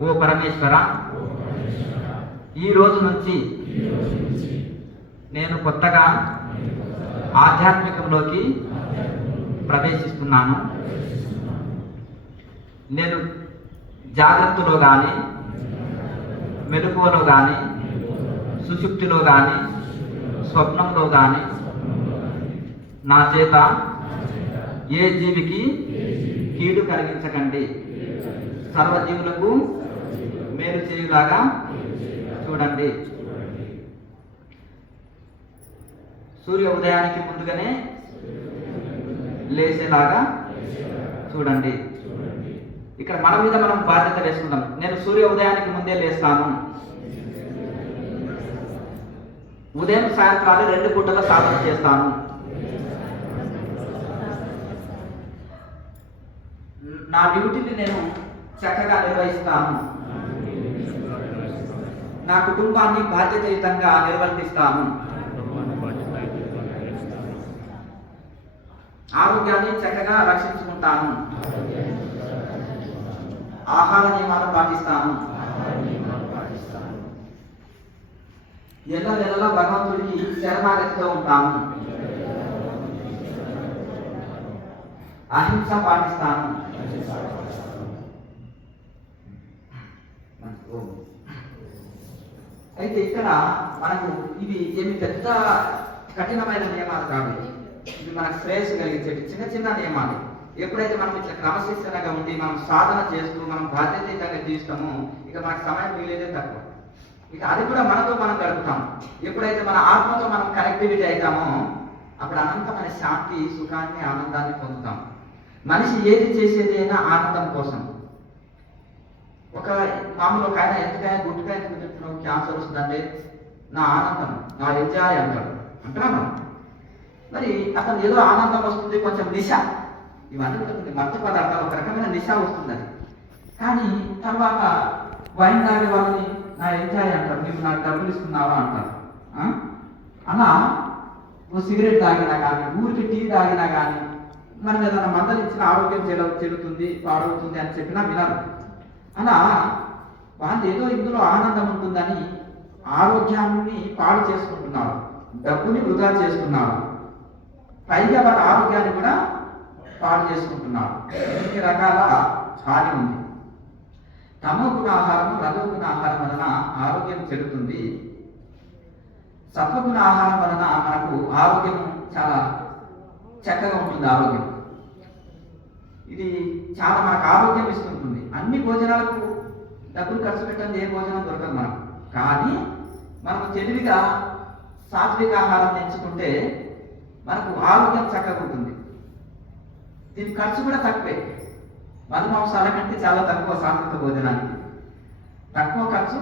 ఓ పరమేశ్వర, ఈ రోజు నుంచి నేను కొత్తగా ఆధ్యాత్మికంలోకి ప్రవేశిస్తున్నాను. నేను జాగ్రత్తలో కానీ, మెలకువలో కానీ, సుషుప్తిలో కానీ, స్వప్నంలో కానీ నా చేత ఏ జీవికి కీడు కలిగించకండి, సర్వజీవులకు మేలు చేయులాగా చూడండి. సూర్య ఉదయానికి ముందుగానే లేచేలాగా చూడండి. ఇక్కడ మన మీద మనం బాధ్యత వేసుకుంటాం. నేను సూర్య ఉదయానికి ముందే లేస్తాను, ఉదయం సాయంత్రాలు 2 పూటల సాధన చేస్తాను. నా డ్యూటీని నేను చక్కగా నిర్వహిస్తాను. నా కుటుంబాన్ని బాధ్యతాయుతంగా నిర్వర్తిస్తాను. ఆరోగ్యాన్ని చక్కగా రక్షించుకుంటాను. ఆహార నియమాలు పాటిస్తాను. ఎల్లవేళలా భగవంతుడికి శరణాగతితో ఉంటాను. అహింస పాటిస్తాను. అయితే ఇక్కడ మనకు ఇవి ఏమి పెద్ద కఠినమైన నియమాలు కాదు. ఇవి మనకు శ్రేయస్సు కలిగించే చిన్న చిన్న నియమాలు. ఎప్పుడైతే మనం ఇట్లా క్రమశిక్షణగా ఉండి మనం సాధన చేస్తూ మనం బాధ్యతగా జీవిస్తామో ఇక మనకు సమయం మిగిలేదే తక్కువ. ఇక అది కూడా మనతో మనం గడుపుతాం. ఎప్పుడైతే మన ఆత్మతో మనం కనెక్టివిటీ అవుతామో అప్పుడు అనంతమైన శాంతి, సుఖాన్ని, ఆనందాన్ని పొందుతాం. మనిషి ఏది చేసేది అయినా ఆనందం కోసం. ఒక మామూలు ఒక ఆయన ఎంతకాయ గుట్టుకాయ తింటున్నావు, క్యాన్సర్ వస్తుందంటే నా ఆనందం, నా ఎంజాయ్ అంటాడు అంటున్నాను. మరి అతను ఏదో ఆనందం వస్తుంది, కొంచెం నిశ, ఇవన్నీ ఉంటుంది, మత్తు పదార్థాలు, ఒక రకమైన నిశ వస్తుంది. కానీ తర్వాత వైన్ తాగే వాళ్ళని నా ఎంజాయ్ అంటారు, నీవు నాకు డబ్బులు ఇస్తున్నావా అంటారు. అలా నువ్వు సిగరెట్ తాగినా కానీ, ఊరికి టీ తాగినా కానీ, మనం ఏదైనా మందలు ఇచ్చిన ఆరోగ్యం చెడుతుంది, పాడవుతుంది అని చెప్పినా వినరు. అలా వాళ్ళు ఏదో ఇందులో ఆనందం ఉంటుందని ఆరోగ్యాన్ని పాడు చేసుకుంటున్నారు, డబ్బుని వృధా చేస్తున్నారు, పైగా వాళ్ళ ఆరోగ్యాన్ని కూడా పాడు చేసుకుంటున్నారు. ఎన్ని రకాల హాని ఉంది. తమో గుణ ఆహారం, రజో గుణ ఆహారం వలన ఆరోగ్యం చెడుతుంది. సత్వగుణ ఆహారం వలన మనకు ఆరోగ్యం చాలా చక్కగా ఉంటుంది. ఆరోగ్యం ఇది చాలా మనకు ఆరోగ్యం ఇస్తుంటుంది. అన్ని భోజనాలకు డబ్బులు ఖర్చు పెట్టండి, ఏ భోజనం దొరకదు మనకు. కానీ మనకు తెలివిగా సాత్విక ఆహారం ఎంచుకుంటే మనకు ఆరోగ్యం చక్కగా ఉంటుంది. దీని ఖర్చు కూడా తక్కువే. మధుమాంసాల కంటే చాలా తక్కువ సాత్విక భోజనానికి. తక్కువ ఖర్చు,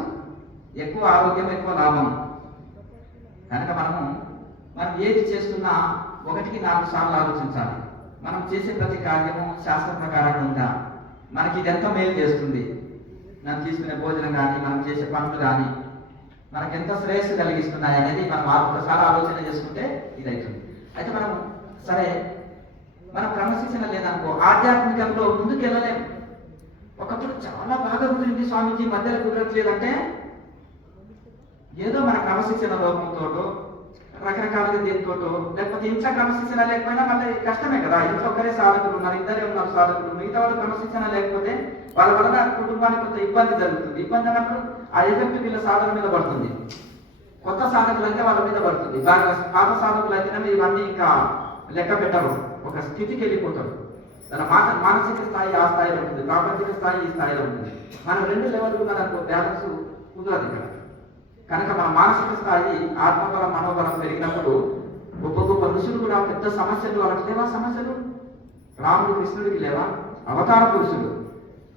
ఎక్కువ ఆరోగ్యం, ఎక్కువ లాభం. కనుక మనం ఏది చేస్తున్నా 1-4 సార్లు ఆలోచించాలి. మనం చేసే ప్రతి కార్యము శాస్త్ర ప్రకారంగా ఉందా, మనకి ఇది ఎంత మేలు చేస్తుంది, మనం తీసుకునే భోజనం కానీ, మనం చేసే పనులు కానీ మనకి ఎంత శ్రేయస్సు కలిగిస్తున్నాయి అనేది మనం ఒకసారి ఆలోచన చేసుకుంటే ఇది అవుతుంది. అయితే సరే మనం క్రమశిక్షణ లేదనుకో, ఆధ్యాత్మికంలో ముందుకు వెళ్ళలేము. ఒకప్పుడు చాలా బాగా కుదిరింది స్వామీజీ, మధ్యలో కుదరట్లేదంటే ఏదో మన క్రమశిక్షణ లోపంతో, రకరకాలుగా దీంతో, లేకపోతే ఇంట్లో క్రమశిక్షణ లేకపోయినా మళ్ళీ కష్టమే కదా. ఇంట్లో ఒకరే సాధకులు ఉన్నారు, ఇద్దరే ఉన్నారు సాధకులు, మిగతా వాళ్ళు క్రమశిక్షణ లేకపోతే వాళ్ళ వలన కుటుంబానికి కొంత ఇబ్బంది జరుగుతుంది. ఇబ్బంది అన్నప్పుడు ఆ ఎఫెక్ట్ వీళ్ళ సాధన మీద పడుతుంది. కొత్త సాధకులు అయితే వాళ్ళ మీద పడుతుంది. బాగా పాత సాధకులు అయితేనే ఇవన్నీ ఇంకా లెక్క పెట్టరు, ఒక స్థితికి వెళ్ళిపోతారు. తన మానసిక స్థాయి ఆ స్థాయిలో ఉంటుంది, ప్రాపంచిక స్థాయి ఈ స్థాయిలో ఉంటుంది. మనం 2 లెవెల్లు మనకు బ్యాలెన్స్ కుదరదు ఇక్కడ. కనుక మన మానసిక స్థాయి, ఆత్మబలం, మనోబలం పెరిగినప్పుడు గొప్ప గొప్ప ఋషులు కూడా పెద్ద సమస్యలు, వాళ్ళకి లేవా సమస్యలు? రాముడు కృష్ణుడికి లేవా? అవతార పురుషులు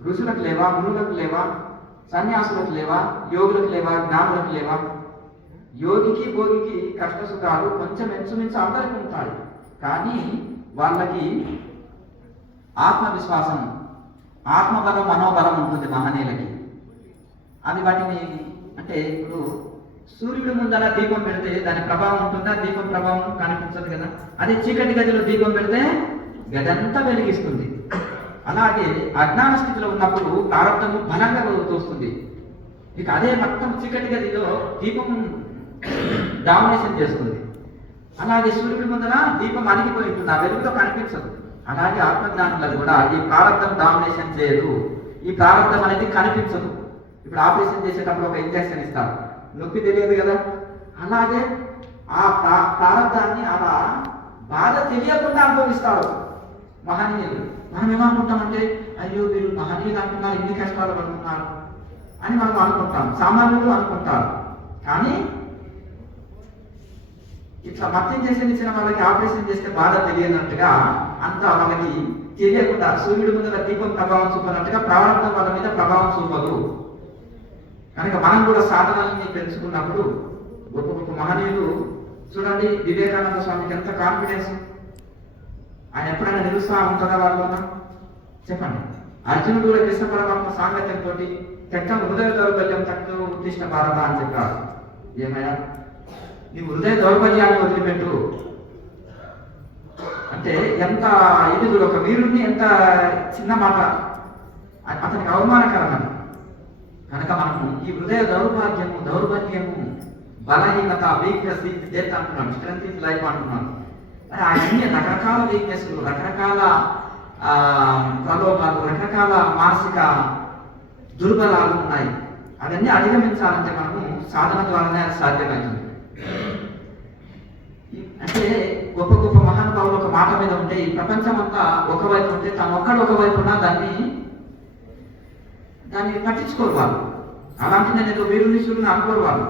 ఋషులకు లేవా? మునులకు లేవా? సన్యాసులకు లేవా? యోగులకు లేవా? జ్ఞానులకు లేవా? యోగికి భోగికి కష్టసుఖాలు కొంచెం ఎంచుమించు అందరికీ ఉంటాయి. కానీ వాళ్ళకి ఆత్మవిశ్వాసం, ఆత్మబలం, మనోబలం ఉంటుంది మహనీయులకి. అది వాటిని అంటే ఇప్పుడు సూర్యుడి ముందర దీపం పెడితే దాని ప్రభావం ఉంటుందా? దీపం ప్రభావం కనిపించదు కదా. అదే చీకటి గదిలో దీపం పెడితే గదంతా వెలిగిస్తుంది. అలాగే అజ్ఞాన స్థితిలో ఉన్నప్పుడు ప్రారంభము బలంగా తోస్తుంది. ఇక అదే మొత్తం చీకటి గదిలో దీపం డామినేషన్ చేస్తుంది. అలాగే సూర్యుడి ముందర దీపం అణిగిపోయి ఉంటుంది, ఆ వెలుగులో కనిపించదు. అలాగే ఆత్మజ్ఞానులకు కూడా ఈ ప్రారంభం డామినేషన్ చేయదు, ఈ ప్రారంభం అనేది కనిపించదు. ఇప్పుడు ఆపరేషన్ చేసేటప్పుడు ఒక ఇంజెక్షన్ ఇస్తారు, నొప్పి తెలియదు కదా. అలాగే ఆ ప్రారంభాన్ని అలా బాధ తెలియకుండా అనుభవిస్తారు మహనీయులు. మనం ఏమనుకుంటామంటే అయ్యో వీళ్ళు మహనీయులు అంటున్నారు, ఇన్ని కష్టాలు పడుతున్నారు అని మనం అనుకుంటాం, సామాన్యులు అనుకుంటారు. కానీ ఇట్లా మత్యం చేసి ఇచ్చిన వాళ్ళకి ఆపరేషన్ చేస్తే బాధ తెలియనట్టుగా అంతా వాళ్ళకి తెలియకుండా సూర్యుడి ముందర దీపం ప్రభావం చూపనట్టుగా ప్రారంభం వాళ్ళ మీద ప్రభావం చూపదు. కనుక మనం కూడా సాధనల్ని పెంచుకున్నప్పుడు గొప్ప గొప్ప మహనీయులు చూడండి, వివేకానంద స్వామికి ఎంత కాన్ఫిడెన్స్, ఆయన ఎప్పుడైనా నిలుస్తా ఉంటుందా వాళ్ళ? చెప్పండి. అర్జునుడు కూడా కృష్ణ పరమాత్మ సాంగత్యంతో తెక్క హృదయ దౌర్బల్యం తక్కువ ఉద్దిష్ట భారత అని చెప్పారు. ఏమయ్యా నీవు హృదయ దౌర్బల్యాన్ని వదిలిపెట్టు అంటే ఎంత ఇది కూడా ఒక వీరుడిని ఎంత చిన్న మాట అతనికి అవమానకరమని. కనుక మనము ఈ హృదయ దౌర్బల్యము బలహీనత వీక్నెస్ డెత్ అంటున్నాం, స్ట్రెంత్ ఇస్ లైఫ్ అంటున్నాం. అన్ని రకరకాల వీక్నెస్లు, రకరకాల ప్రలోభాలు, రకరకాల మానసిక దుర్బలాలు ఉన్నాయి. అవన్నీ అధిగమించాలంటే మనము సాధన ద్వారానే అది సాధ్యమవుతుంది. అంటే గొప్ప గొప్ప మహానుభావులు ఒక మాట మీద ఉంటే ఈ ప్రపంచం అంతా ఒకవైపు ఉంటే తను ఒక్కడు ఒకవైపు ఉన్నా దాన్ని పట్టించుకోరు వాళ్ళు. అలాంటి నేను ఏదో వీరుని అనుకోరు వాళ్ళు.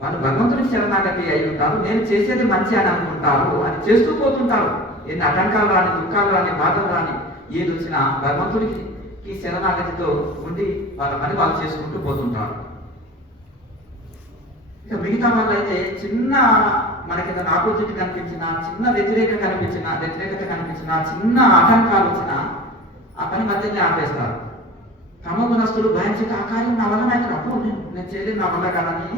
వాళ్ళు భగవంతుడికి శరణాగతి అయి ఉంటారు. నేను చేసేది మంచి అని అనుకుంటారు, అని చేస్తూ పోతుంటారు. ఎన్ని ఆటంకాలు రాని, దుఃఖాలు రాని, బాధలు రాని, ఏది వచ్చినా భగవంతుడికి శరణాగతితో ఉండి వాళ్ళ పని వాళ్ళు చేసుకుంటూ పోతుంటారు. ఇక మిగతా వాళ్ళైతే చిన్న మనకి ఏదైనా ఆపోజిట్ కనిపించినా, చిన్న వ్యతిరేకత కనిపించినా, చిన్న ఆటంకాలు వచ్చినా ఆ పని మధ్యనే ఆపేస్తారు. తమోగుణస్తులు భయించక ఆ కార్యం నా వల్ల అయితే అప్పుడు నేను చేయలేదు, నా వల్ల కాదని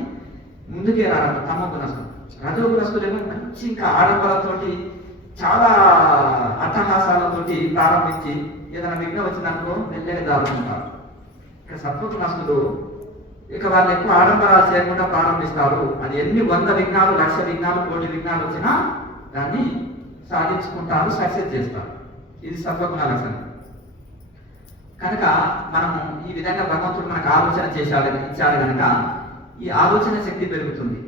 ముందుకే రారు తమోగుణస్తులు. రజోగుణస్తులేమో మంచి ఇంకా ఆడంబరతోటి చాలా అట్టహాసాలతోటి ప్రారంభించి ఏదైనా విఘ్నం వచ్చిందనుకో మెల్లగా దారుకుంటారు. ఇక సత్వగుణస్తులు ఇక వాళ్ళు ఎక్కువ ఆడంబరాలు చేయకుండా ప్రారంభిస్తారు. అది ఎన్ని 100 విఘ్నాలు, 1,00,000 విఘ్నాలు, 1,00,000 విఘ్నాలు వచ్చినా దాన్ని సాధించుకుంటారు, సక్సెస్ చేస్తారు. ఇది సత్వగుణ లక్షణం. కనుక మనము ఈ విధంగా భగవంతుడు మనకు ఆలోచన ఇచ్చాడు కనుక ఈ ఆలోచన శక్తి పెరుగుతుంది.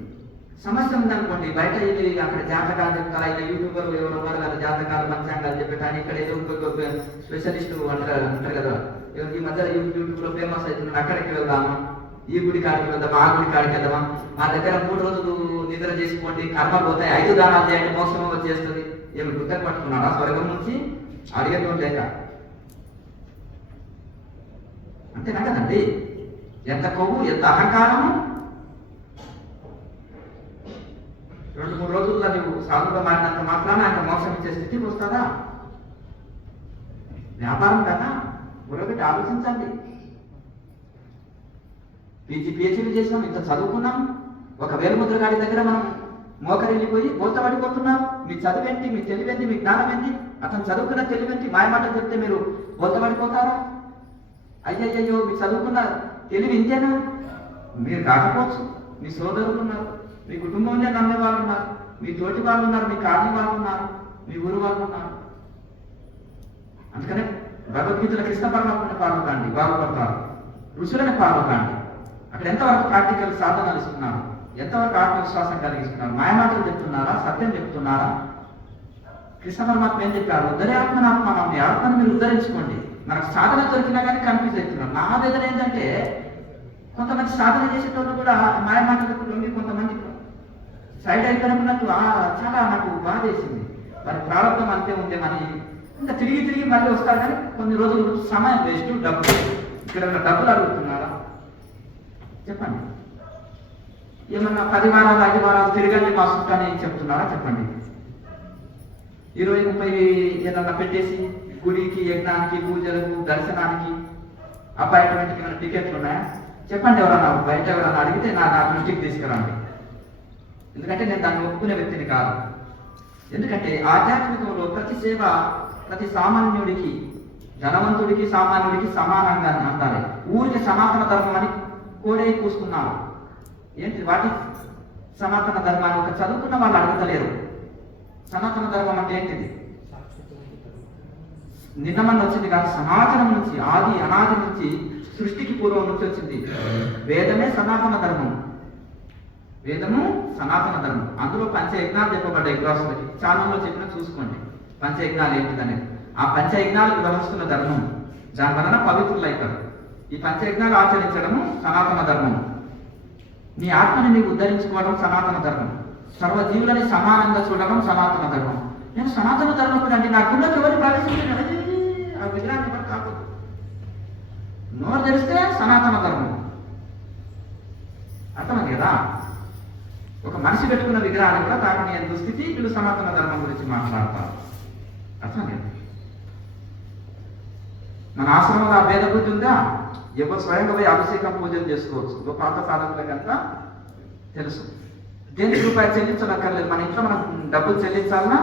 సమస్య ఉందనుకోండి, బయట ఇది అక్కడ జాతకాలు చెప్తారా, ఇలా యూట్యూబర్లు ఎవరు ఉన్నారు కదా జాతకాలు పంచాంగాలు చెప్పేటాన్ని, ఇక్కడ ఏదో ఇంకొక స్పెషలిస్టు అంటారు కదా, ఈ మధ్య యూట్యూబ్లో ఫేమస్ అవుతున్నాడు, అక్కడికి వెళ్దాము, ఈ గుడి కాడికి వెళ్దాం, ఆ గుడి కాడికి వెళ్దామా, మా దగ్గర 3 రోజులు నిద్ర చేసుకోండి, కర్మలు పోతాయి, 5 దానాలు చేయండి, మోక్షం వచ్చేస్తుంది. ఏమి గుర్తు పట్టుకున్నాడా స్వర్గం నుంచి అడిగేటోడు లేక? అంతేనా కదండి? ఎంత కొవ్వు, ఎంత అహంకారము. 2-3 రోజుల్లో నువ్వు సాధువుగా మారినంత మాత్రాన ఆయన మోక్షం ఇచ్చే స్థితికి వస్తుందా? వ్యాపారం కదా, మరొకటి ఆలోచించండి. పిహెచ్డీ చేసినాం, ఇంత చదువుకున్నాం, ఒక వేలుముద్ర గారి దగ్గర మనం మోకరిల్లిపోయి బోల్తపడిపోతున్నారు. మీ చదువేంటి, మీ తెలివేంటి, మీ జ్ఞానం ఏంటి, అతను చదువుకున్న తెలివేంటి, మాయమాట చెప్తే మీరు బోల్తపడిపోతారా? అయ్యయ్యో మీ చదువుకున్న తెలివి ఇంతేనా? మీరు కాకపోవచ్చు, మీ సోదరులు ఉన్నారు, మీ కుటుంబంలో నమ్మే వాళ్ళు ఉన్నారు, మీ తోటి వాళ్ళు ఉన్నారు, మీ కాలనీ వాళ్ళు ఉన్నారు, మీ ఊరు వాళ్ళు ఉన్నారు. అందుకనే భగవద్గీతలో కృష్ణ పరమాత్మని ఫాలో కాండి, బాగుపడతారు. ఋషులని ఫాలో కాండి. అక్కడ ఎంతవరకు ప్రాక్టికల్ సాధనాలు ఇస్తున్నారు, ఎంతవరకు ఆత్మవిశ్వాసం కలిగిస్తున్నారు, మాయమాటలు చెప్తున్నారా, సత్యం చెప్తున్నారా? కృష్ణ పరమాత్మ ఏం చెప్పారు? ఉద్ధరే ఆత్మనాత్మ, మీ ఆత్మను మీరు ఉద్ధరించుకోండి. మనకు సాధన దొరికినా కానీ కన్ఫ్యూజ్ అవుతున్నారు. నా వేదన ఏంటంటే కొంతమంది సాధన చేసేటోళ్ళు కూడా మాయమాటలకు లొంగి కొంతమంది సైడ్ అయిపోయినట్టు చాలా నాకు బాధ వేసింది. వారి ప్రారంభం అంతే ఉందేమని ఇంకా తిరిగి మళ్ళీ వస్తారు, కానీ కొన్ని రోజులు సమయం వేస్ట్, డబ్బులు. ఇక్కడ ఉన్న డబ్బులు అడుగుతున్నారా? చెప్పండి. ఏమన్నా 10 వారాలు 5 వారాలు తిరగండి మా చుట్టాన్ని చెప్తున్నారా? చెప్పండి. 20-30 ఏదన్నా పెట్టేసి గుడికి, యజ్ఞానికి, పూజలకు, దర్శనానికి, అపాయింట్మెంట్కి ఏమైనా టికెట్లు ఉన్నాయా? చెప్పండి. ఎవరన్నా బయట ఎవరన్నా అడిగితే నా దృష్టికి తీసుకురండి. ఎందుకంటే నేను దాన్ని ఒప్పుకునే వ్యక్తిని కాదు. ఎందుకంటే ఆధ్యాత్మికంలో ప్రతి సేవ ప్రతి సామాన్యుడికి, ధనవంతుడికి, సామాన్యుడికి సమానంగా అంటారు. ఊరికి సనాతన ధర్మం అని కోడే కూస్తున్నారు. ఏంటి వాటి సనాతన ధర్మాన్ని ఒక చదువుకున్న వాళ్ళు అడగలేరు. సనాతన ధర్మం అంటే ఏంటిది? నిన్నమని వచ్చింది కాదు, సనాతనం నుంచి, ఆది అనాది నుంచి, సృష్టికి పూర్వం నుంచి వచ్చింది. వేదమే సనాతన ధర్మం. వేదము సనాతన ధర్మం. అందులో పంచయజ్ఞాలు చెప్పబడ్డాయి. గ్రాసులకి ఛానల్లో చెప్పినా చూసుకోండి పంచయజ్ఞాలు ఏంటిదనేది. ఆ పంచయజ్ఞాలు వ్యవహరిస్తున్న ధర్మం, దాని వలన పవిత్రులు అవుతారు. ఈ పంచయజ్ఞాలు ఆచరించడము సనాతన ధర్మం. నీ ఆత్మని నీవు ఉద్ధరించుకోవడం సనాతన ధర్మం. సర్వజీవులని సమానంగా చూడడం సనాతన ధర్మం. నేను సనాతన ధర్మం అండి, నా గుళ్ళకి ఎవరు ప్రవేశించారు, ఆ విగ్రహాన్ని ఎవరు కాకూడదు. నోరు తెరిస్తే సనాతన ధర్మం. అర్థమైంది కదా? ఒక మనిషి పెట్టుకున్న విగ్రహాన్ని కూడా తాకని దుస్థితి వీళ్ళు సనాతన ధర్మం గురించి మాట్లాడతారు. అర్థం లేదు. మన ఆశ్రమంలో ఆ భేద బుద్ధి ఉందా? ఎవరు స్వయంగా పోయి అభిషేకం పూజలు చేసుకోవచ్చు. ఒక పాత సాధకులకంతా తెలుసు. దేనికి రూపాయి చెల్లించనక్కర్లేదు. మన ఇంట్లో మనం డబ్బులు చెల్లించాలన్నా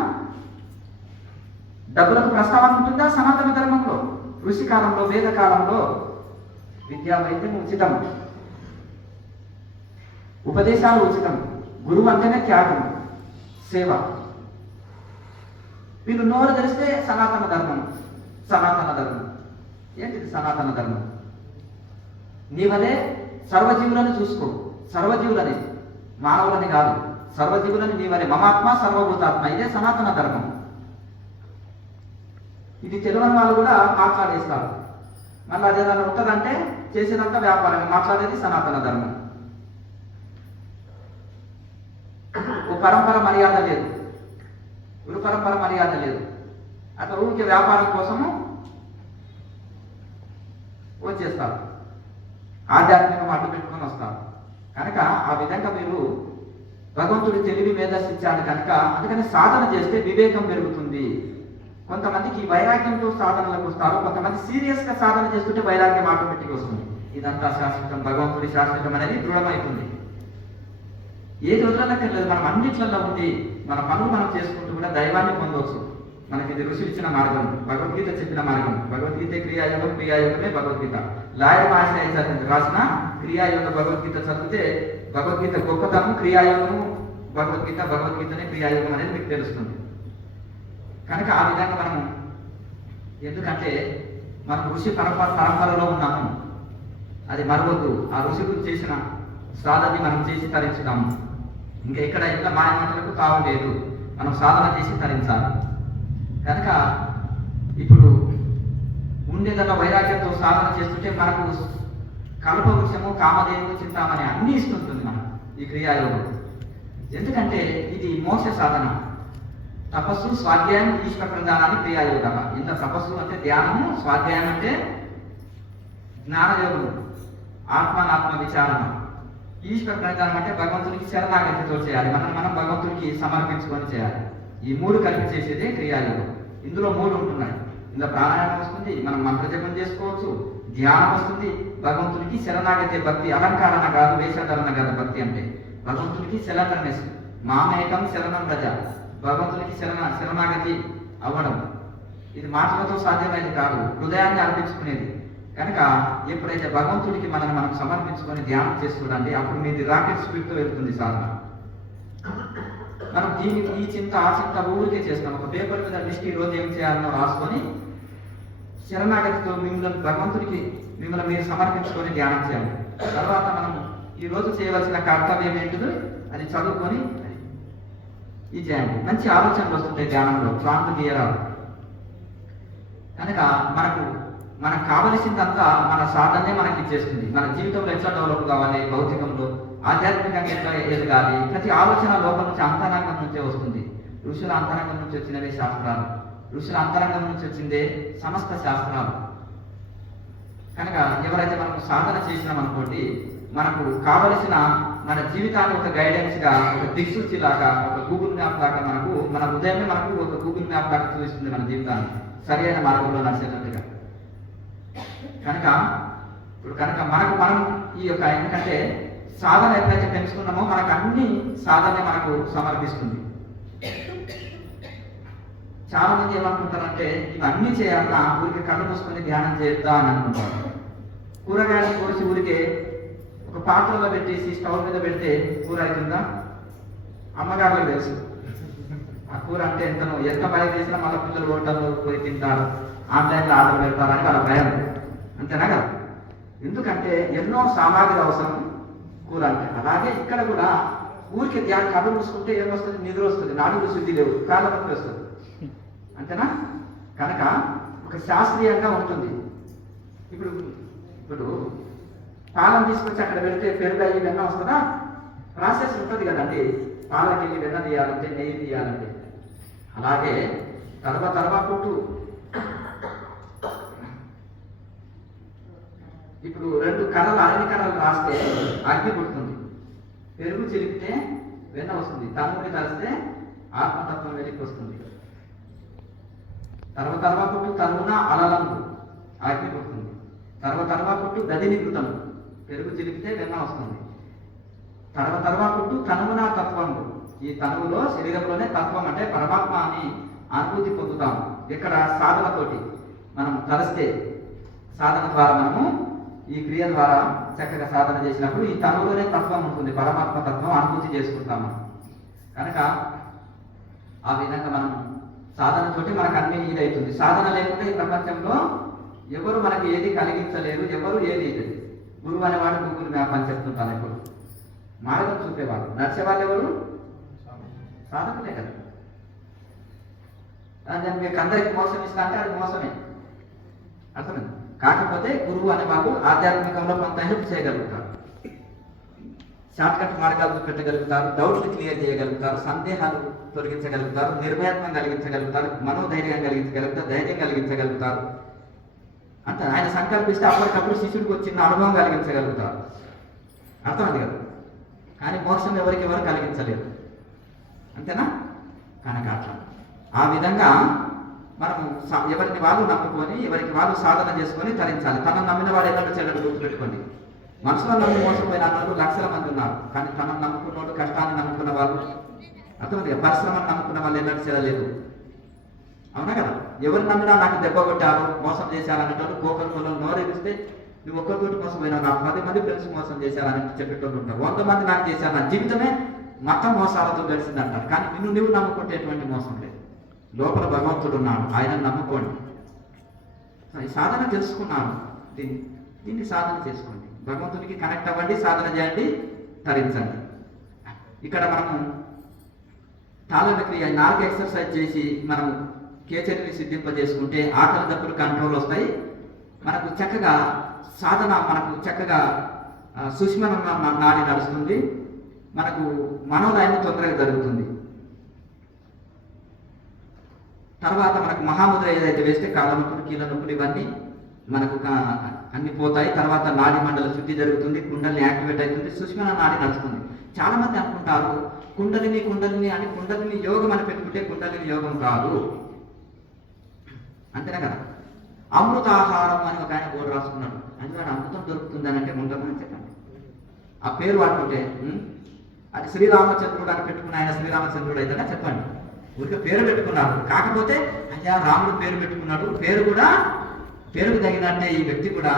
డబ్బులకు ప్రస్తావన ఉంటుందా సనాతన ధర్మంలో? ఋషి కాలంలో, వేద కాలంలో విద్యా వైద్యం ఉచితం, ఉపదేశాలు ఉచితం, గురువు అంటేనే త్యాగం, సేవ. వీళ్ళు నోరు తెరిస్తే సనాతన ధర్మం, సనాతన ధర్మం. ఏంటిది సనాతన ధర్మం? నీ వలే సర్వజీవులను చూసుకో. సర్వజీవులని, మానవులని కాదు, సర్వజీవులని నీ వలే మమాత్మ సర్వభూతాత్మ. ఇదే సనాతన ధర్మం. ఇది తెలియని వాళ్ళు కూడా మాట్లాడేస్తారు. మళ్ళీ అదేదైనా ఉంటుందంటే చేసేదంతా వ్యాపారం, మాట్లాడేది సనాతన ధర్మం. ఓ పరంపర మర్యాద లేదు, గురు పరంపర మర్యాద లేదు. అట్లా ఊరికే వ్యాపారం కోసము వచ్చేస్తారు, ఆధ్యాత్మికం అడ్డు పెట్టుకొని వస్తారు. కనుక ఆ విధంగా మీరు భగవంతుడి తెలివి మేధస్సిచ్చాడు కనుక అందుకని సాధన చేస్తే వివేకం పెరుగుతుంది. కొంతమందికి వైరాగ్యంతో సాధనలకు వస్తారు, కొంతమంది సీరియస్గా సాధన చేస్తుంటే వైరాగ్యం ఆటోమేటిక్ వస్తుంది. ఇదంతా శాశ్వతం, భగవంతుడి శాశ్వతం అనేది దృఢమైతుంది. ఏది వదలక్కర్లేదు, మనం అన్నిట్లలో ఉంది. మన పనులు మనం చేసుకుంటూ కూడా దైవాన్ని పొందవచ్చు. మనకి ఇది ఋషులు ఇచ్చిన మార్గం, భగవద్గీత చెప్పిన మార్గం. భగవద్గీత క్రియాయోగం, క్రియాయోగమే భగవద్గీత. లాయర్ మహాశయ రాసిన క్రియాయోగ భగవద్గీత చదివితే భగవద్గీత గొప్పతనం, క్రియాయోగము భగవద్గీత, భగవద్గీతనే క్రియాయోగం అనేది మీకు తెలుస్తుంది. కనుక ఆ విధంగా మనము, ఎందుకంటే మనం ఋషి పరంపరలో ఉన్నాము, అది మరవద్దు. ఆ ఋషులు చేసిన సాధనని మనం చేసి తరించుదాము. ఇంకా ఇక్కడ ఇట్లా మాయమాటలకు తావు లేదు, మనం సాధన చేసి తరించాలి. కనుక ఇప్పుడు ఉండేదన్న వైరాగ్యంతో సాధన చేస్తుంటే మనకు కల్పవృక్షము, కామధేనువు, చింతామణి అన్నీ ఇస్తుంటుంది మనం ఈ క్రియాయోగం. ఎందుకంటే ఇది మోక్ష సాధన. తపస్సు, స్వాధ్యాయం, ఈశ్వర ప్రధానాన్ని క్రియాయోగ. ఇంత తపస్సు అంటే ధ్యానము, స్వాధ్యాయం అంటే జ్ఞానయోగము, ఆత్మానాత్మ విచారణ. ఈశ్వర ప్రధానం అంటే భగవంతుడికి శరణాగతితో చేయాలి, మనం భగవంతుడికి సమర్పించుకొని చేయాలి. ఈ మూడు కలిపి చేసేదే క్రియాయోగం. ఇందులో మూడు ఉంటున్నాయి. ఇందులో ప్రాణాయామం వస్తుంది, మనం మంత్రజపం చేసుకోవచ్చు, ధ్యానం వస్తుంది, భగవంతుడికి శరణాగతి భక్తి. అలంకారణ కాదు, వేషధారణ కాదు భక్తి అంటే. భగవంతుడికి శరణ్యస్, మామేకం శరణం రజ, భగవంతునికి శరణాగతి అవ్వడం. ఇది మాటలతో సాధ్యమైనది కాదు, హృదయాన్ని అర్పించుకునేది. కనుక ఎప్పుడైతే భగవంతుడికి మనం సమర్పించుకొని ధ్యానం చేసి చూడండి, అప్పుడు మీది రాకెట్ స్పీడ్తో వెళ్తుంది సాధన. మనం దీనికి ఈ చింత ఆ చింత ఊరికే చేస్తాం. ఒక పేపర్ మీద లిస్ట్ ఈరోజు ఏం చేయాలనో రాసుకొని శరణాగతితో భగవంతుడికి మిమ్మల్ని మీరు సమర్పించుకొని ధ్యానం చేయాలి. తర్వాత మనం ఈరోజు చేయవలసిన కర్తవ్యం ఏంటిదో అది చదువుకొని ఇది చేయండి. మంచి ఆలోచనలు వస్తుంటాయి ధ్యానంలో, స్వాంత గీయరాలు. కనుక మనకు కావలసిందంతా మన సాధనే మనకి ఇచ్చేస్తుంది. మన జీవితంలో ఎట్లా డెవలప్ కావాలి, భౌతికంలో ఆధ్యాత్మికంగా ఎట్లా ఎదగాలి, ప్రతి ఆలోచన లోపల నుంచి అంతరంగం నుంచే వస్తుంది. ఋషుల అంతరంగం నుంచి వచ్చినవే శాస్త్రాలు, ఋషుల అంతరంగం నుంచి వచ్చిందే సమస్త శాస్త్రాలు. కనుక ఎవరైతే మనం సాధన చేసినాం అనుకోండి, మనకు కావలసిన మన జీవితాన్ని ఒక గైడెన్స్గా, ఒక దిక్సూచిలాగా, ఒక గూగుల్ మ్యాప్ లాగా మన హృదయమే మనకు ఒక గూగుల్ మ్యాప్ లాగా చూపిస్తుంది మన జీవితాన్ని సరి అయిన మార్గంలో నడిచేటట్టుగా. కనుక మనం ఈ యొక్క, ఎందుకంటే సాధన ఎప్పుడైతే పెంచుకున్నామో మనకు అన్ని సాధనే మనకు సమర్పిస్తుంది. చాలా మంది ఏమనుకుంటారంటే ఇవన్నీ చేయాలన్నా ఊరికి కళ్ళు మూసుకొని ధ్యానం చేద్దా అని అనుకుంటారు. కూరగాయలు కోసి ఊరికే ఒక పాత్రలో పెట్టేసి స్టవ్ మీద పెడితే కూర అవుతుందా? అమ్మగారులకు తెలుసు ఆ కూర అంటే ఎంత భయం చేసినా మళ్ళీ పిల్లలు హోటల్లో పోయి తింటారు, ఆన్లైన్లో ఆర్డర్ పెడతారు అని వాళ్ళ భయం. అంతేనా కదా? ఎందుకంటే ఎన్నో సామాగ్రి అవసరం కూర అంటే. అలాగే ఇక్కడ కూడా ఊరికి కళ్ళు మూసుకుంటే ఏమొస్తుంది? నిద్ర వస్తుంది, నాడుగులు శుద్ధి లేవు, కాళ్ళ నొప్పి వస్తుంది. అంతేనా? కనుక ఒక శాస్త్రీయంగా ఉంటుంది. ఇప్పుడు పాలను తీసుకొచ్చి అక్కడ పెడితే పెరుగు అయ్యి వెన్న వస్తుందా? ప్రాసెస్ ఉంటుంది కదండి. పాలకి వెన్న తీయాలంటే, నెయ్యి తీయాలంటే. అలాగే తరవ పుట్టు. ఇప్పుడు 2 కర్రలు, అరటి కర్రలు రాస్తే అగ్ని పుడుతుంది, పెరుగు చిలిపితే వెన్న వస్తుంది. తనువుని తలిస్తే ఆత్మతత్వం వెలికి వస్తుంది. తర్వాత పుట్టు తనువున అలలందు అగ్ని పుడుతుంది. తర్వాత పుట్టు గది నివృతము పెరుగు చిలిపితే వెన్న వస్తుంది. తర్వాత పుట్టు తనువున తత్వము, ఈ తనువులో శరీరంలోనే తత్వం అంటే పరమాత్మ అని అనుభూతి పొందుతాము. ఇక్కడ సాధనతోటి మనం తలస్తే, సాధన ద్వారా మనము ఈ క్రియ ద్వారా చక్కగా సాధన చేసినప్పుడు ఈ తనువులోనే తత్వం ఉంటుంది, పరమాత్మ తత్వం అనుభూతి చేసుకుంటాము. కనుక ఆ విధంగా మనం సాధనతోటి మనకు అన్ని ఇదవుతుంది. సాధన లేకుంటే ఈ ప్రపంచంలో ఎవరు మనకి ఏది కలిగించలేరు, ఎవరు ఏది లేదు. గురువు అనేవాడు గూగుల్ మ్యాప్ అని చెప్తుంటాను. ఇప్పుడు మార్గం చూపేవాడు, నడిచేవాళ్ళు ఎవరు? సాధకులే కదా. నేను మీకు అందరికి మోసం ఇస్తా అంటే అది మోసమే, అర్థమైంది. కాకపోతే గురువు అనేవాళ్ళు ఆధ్యాత్మికంలో కొంత హెల్ప్ చేయగలుగుతారు, షార్ట్ కట్ మార్గాలు చూపెట్టగలుగుతారు, డౌట్లు క్లియర్ చేయగలుగుతారు, సందేహాలు తొలగించగలుగుతారు, నిర్భయత్వం కలిగించగలుగుతారు, మనోధైర్యం కలిగించగలుగుతారు, ధైర్యం కలిగించగలుగుతారు. అంటే ఆయన సంకల్పిస్తే అప్పటికప్పుడు శిష్యుడికి వచ్చిన అనుభవం కలిగించగలుగుతారు, అర్థమైంది కదా. కానీ మోక్షం ఎవరికి కలిగించలేరు, అంతేనా? కనుక అట్లా ఆ విధంగా మనము ఎవరిని వాళ్ళు నమ్ముకొని ఎవరికి వాళ్ళు సాధన చేసుకొని తరించాలి. తనను నమ్మిన వాడు ఎన్నడూ చెడ్డలు గుర్తుపెట్టుకోండి. మనసులో నమ్మి మోసపోయిన అన్నట్టు లక్షల మంది ఉన్నారు, కానీ తనను నమ్ముకున్నోడు, కష్టాన్ని నమ్ముకున్న వాళ్ళు, అర్థమైంది, పరిశ్రమను నమ్ముకున్న వాళ్ళు ఎన్నడూ చెడలేదు, అవునా కదా. ఎవరు నమ్మినా నాకు దెబ్బ కొట్టారు, మోసం చేశారు అన్నట్టు కోపంలో నోరెదిస్తే నువ్వు ఒక్కరితోటి మోసపోయినా నాకు 10 మంది ఫ్రెండ్స్ మోసం చేశారని చెప్పేటోళ్ళు ఉంటారు. 100 మంది నాకు చేశారు, నా జీవితమే మొత్తం మోసాలతో గడిచింది అంటారు. కానీ నువ్వు నమ్ముకుంటే ఎటువంటి మోసం లేదు. లోపల భగవంతుడు ఉన్నాడు, ఆయన నమ్ముకోండి. ఈ సాధన తెలుసుకున్నాను, దీన్ని సాధన చేసుకోండి, భగవంతుడికి కనెక్ట్ అవ్వండి, సాధన చేయండి, తరించండి. ఇక్కడ మనము తాళన క్రియ 4 ఎక్సర్సైజ్ చేసి మనం కేచరిని సిద్ధింపజేసుకుంటే ఆకలి దప్పులు కంట్రోల్ వస్తాయి. మనకు చక్కగా సాధన, మనకు చక్కగా సుష్మ నాడి నడుస్తుంది, మనకు మనోలయం తొందరగా జరుగుతుంది. తర్వాత మనకు మహాముద్ర ఏదైతే వేస్తే కాళ్ళ నొప్పులు, కీళ్ళ నొప్పులు ఇవన్నీ మనకు అన్ని పోతాయి. తర్వాత నాడి మండల శుద్ధి జరుగుతుంది, కుండలిని యాక్టివేట్ అవుతుంది, సుష్మ నాడి నడుస్తుంది. చాలా మంది అనుకుంటారు కుండలిని అని, కుండలిని యోగం అని పెట్టుకుంటే కుండలిని యోగం కాదు, అంతేనా కదా. అమృతాహారం అని ఒక ఆయన బోర్డు రాసుకున్నాడు, అందులో అమృతం దొరుకుతుంది అని అంటే ఉండమని చెప్పండి. ఆ పేరు వాడుకుంటే అది శ్రీరామచంద్రుడు అని పెట్టుకున్న ఆయన శ్రీరామచంద్రుడు అయితేనే చెప్పండి. ఊరికే పేరు పెట్టుకున్నాడు, కాకపోతే అయ్యా రాముడు పేరు పెట్టుకున్నాడు, పేరు కూడా పేరుకు తగినట్టే ఈ వ్యక్తి కూడా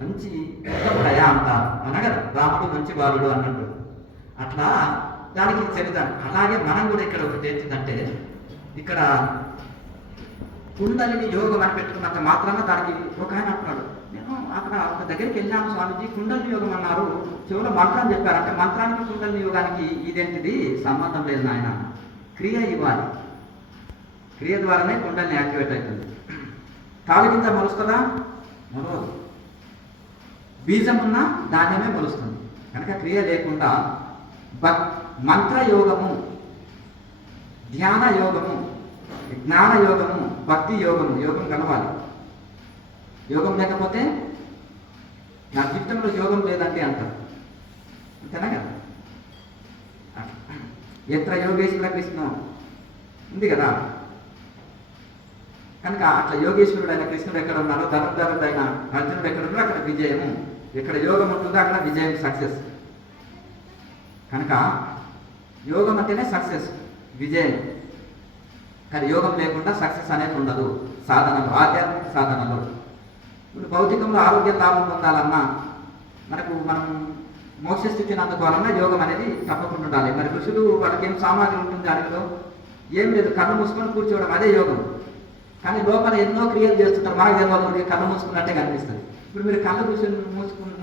మంచి ఉత్తముడయా అంటారు, అన్నా కదా. రాముడు మంచి బాలుడు అన్నట్టు అట్లా దానికి చరిత్ర. అలాగే మనం కూడా ఇక్కడ ఒకటి ఏంటిదంటే, ఇక్కడ కుండలిని యోగం అని పెట్టుకున్నంత మాత్రాన దానికి ఒక ఆయన అంటున్నాడు, నేను అక్కడ ఒక దగ్గరికి వెళ్ళాను స్వామిజీ, కుండలిని యోగం అన్నారు, చివరిలో మంత్రం చెప్పారు. అంటే మంత్రానికి కుండలిని యోగానికి ఇదేంటిది సంబంధం లేదు నాయన, క్రియ ఇవ్వాలి, క్రియ ద్వారానే కుండలిని యాక్టివేట్ అవుతుంది. తాళగింజ మొలుస్తుందా? మొలవదు. బీజం ఉన్న ధాన్యమే మొలుస్తుంది. కనుక క్రియ లేకుండా మంత్రయోగము, ధ్యాన యోగము, జ్ఞాన యోగము, భక్తి యోగము, యోగం కలవాలి. యోగం లేకపోతే నా జీవితంలో యోగం లేదంటే అంటారు, అంతేనా కదా. ఎత్ర యోగేశ్వర కృష్ణ ఉంది కదా. కనుక అట్లా యోగేశ్వరుడు అయిన కృష్ణుడు ఎక్కడ ఉన్నాడో, ధనుర్ధరుడు అయిన అర్జునుడు ఎక్కడ ఉన్నాడో అక్కడ విజయము, ఎక్కడ యోగం ఉంటుందో అక్కడ విజయం, సక్సెస్. కనుక యోగం అంటేనే సక్సెస్, విజయం. కానీ యోగం లేకుండా సక్సెస్ అనేది ఉండదు సాధనలో, ఆధ్యాత్మిక సాధనలో. ఇప్పుడు భౌతికంలో ఆరోగ్య లాభం పొందాలన్నా, మనం మోక్ష స్థితిని అందుకోవాలన్నా యోగం అనేది తప్పకుండా ఉండాలి. మరి ఋషులు వాళ్ళకి ఏం సామాగ్రి ఉంటుంది అడవిలో? ఏం లేదు, కళ్ళు మూసుకొని కూర్చోవడం, అదే యోగం. కానీ లోపల ఎన్నో క్రియలు చేస్తుంటారు, మనకు తెలియదు, కళ్ళు మూసుకున్నట్టే కనిపిస్తుంది. ఇప్పుడు మీరు కళ్ళు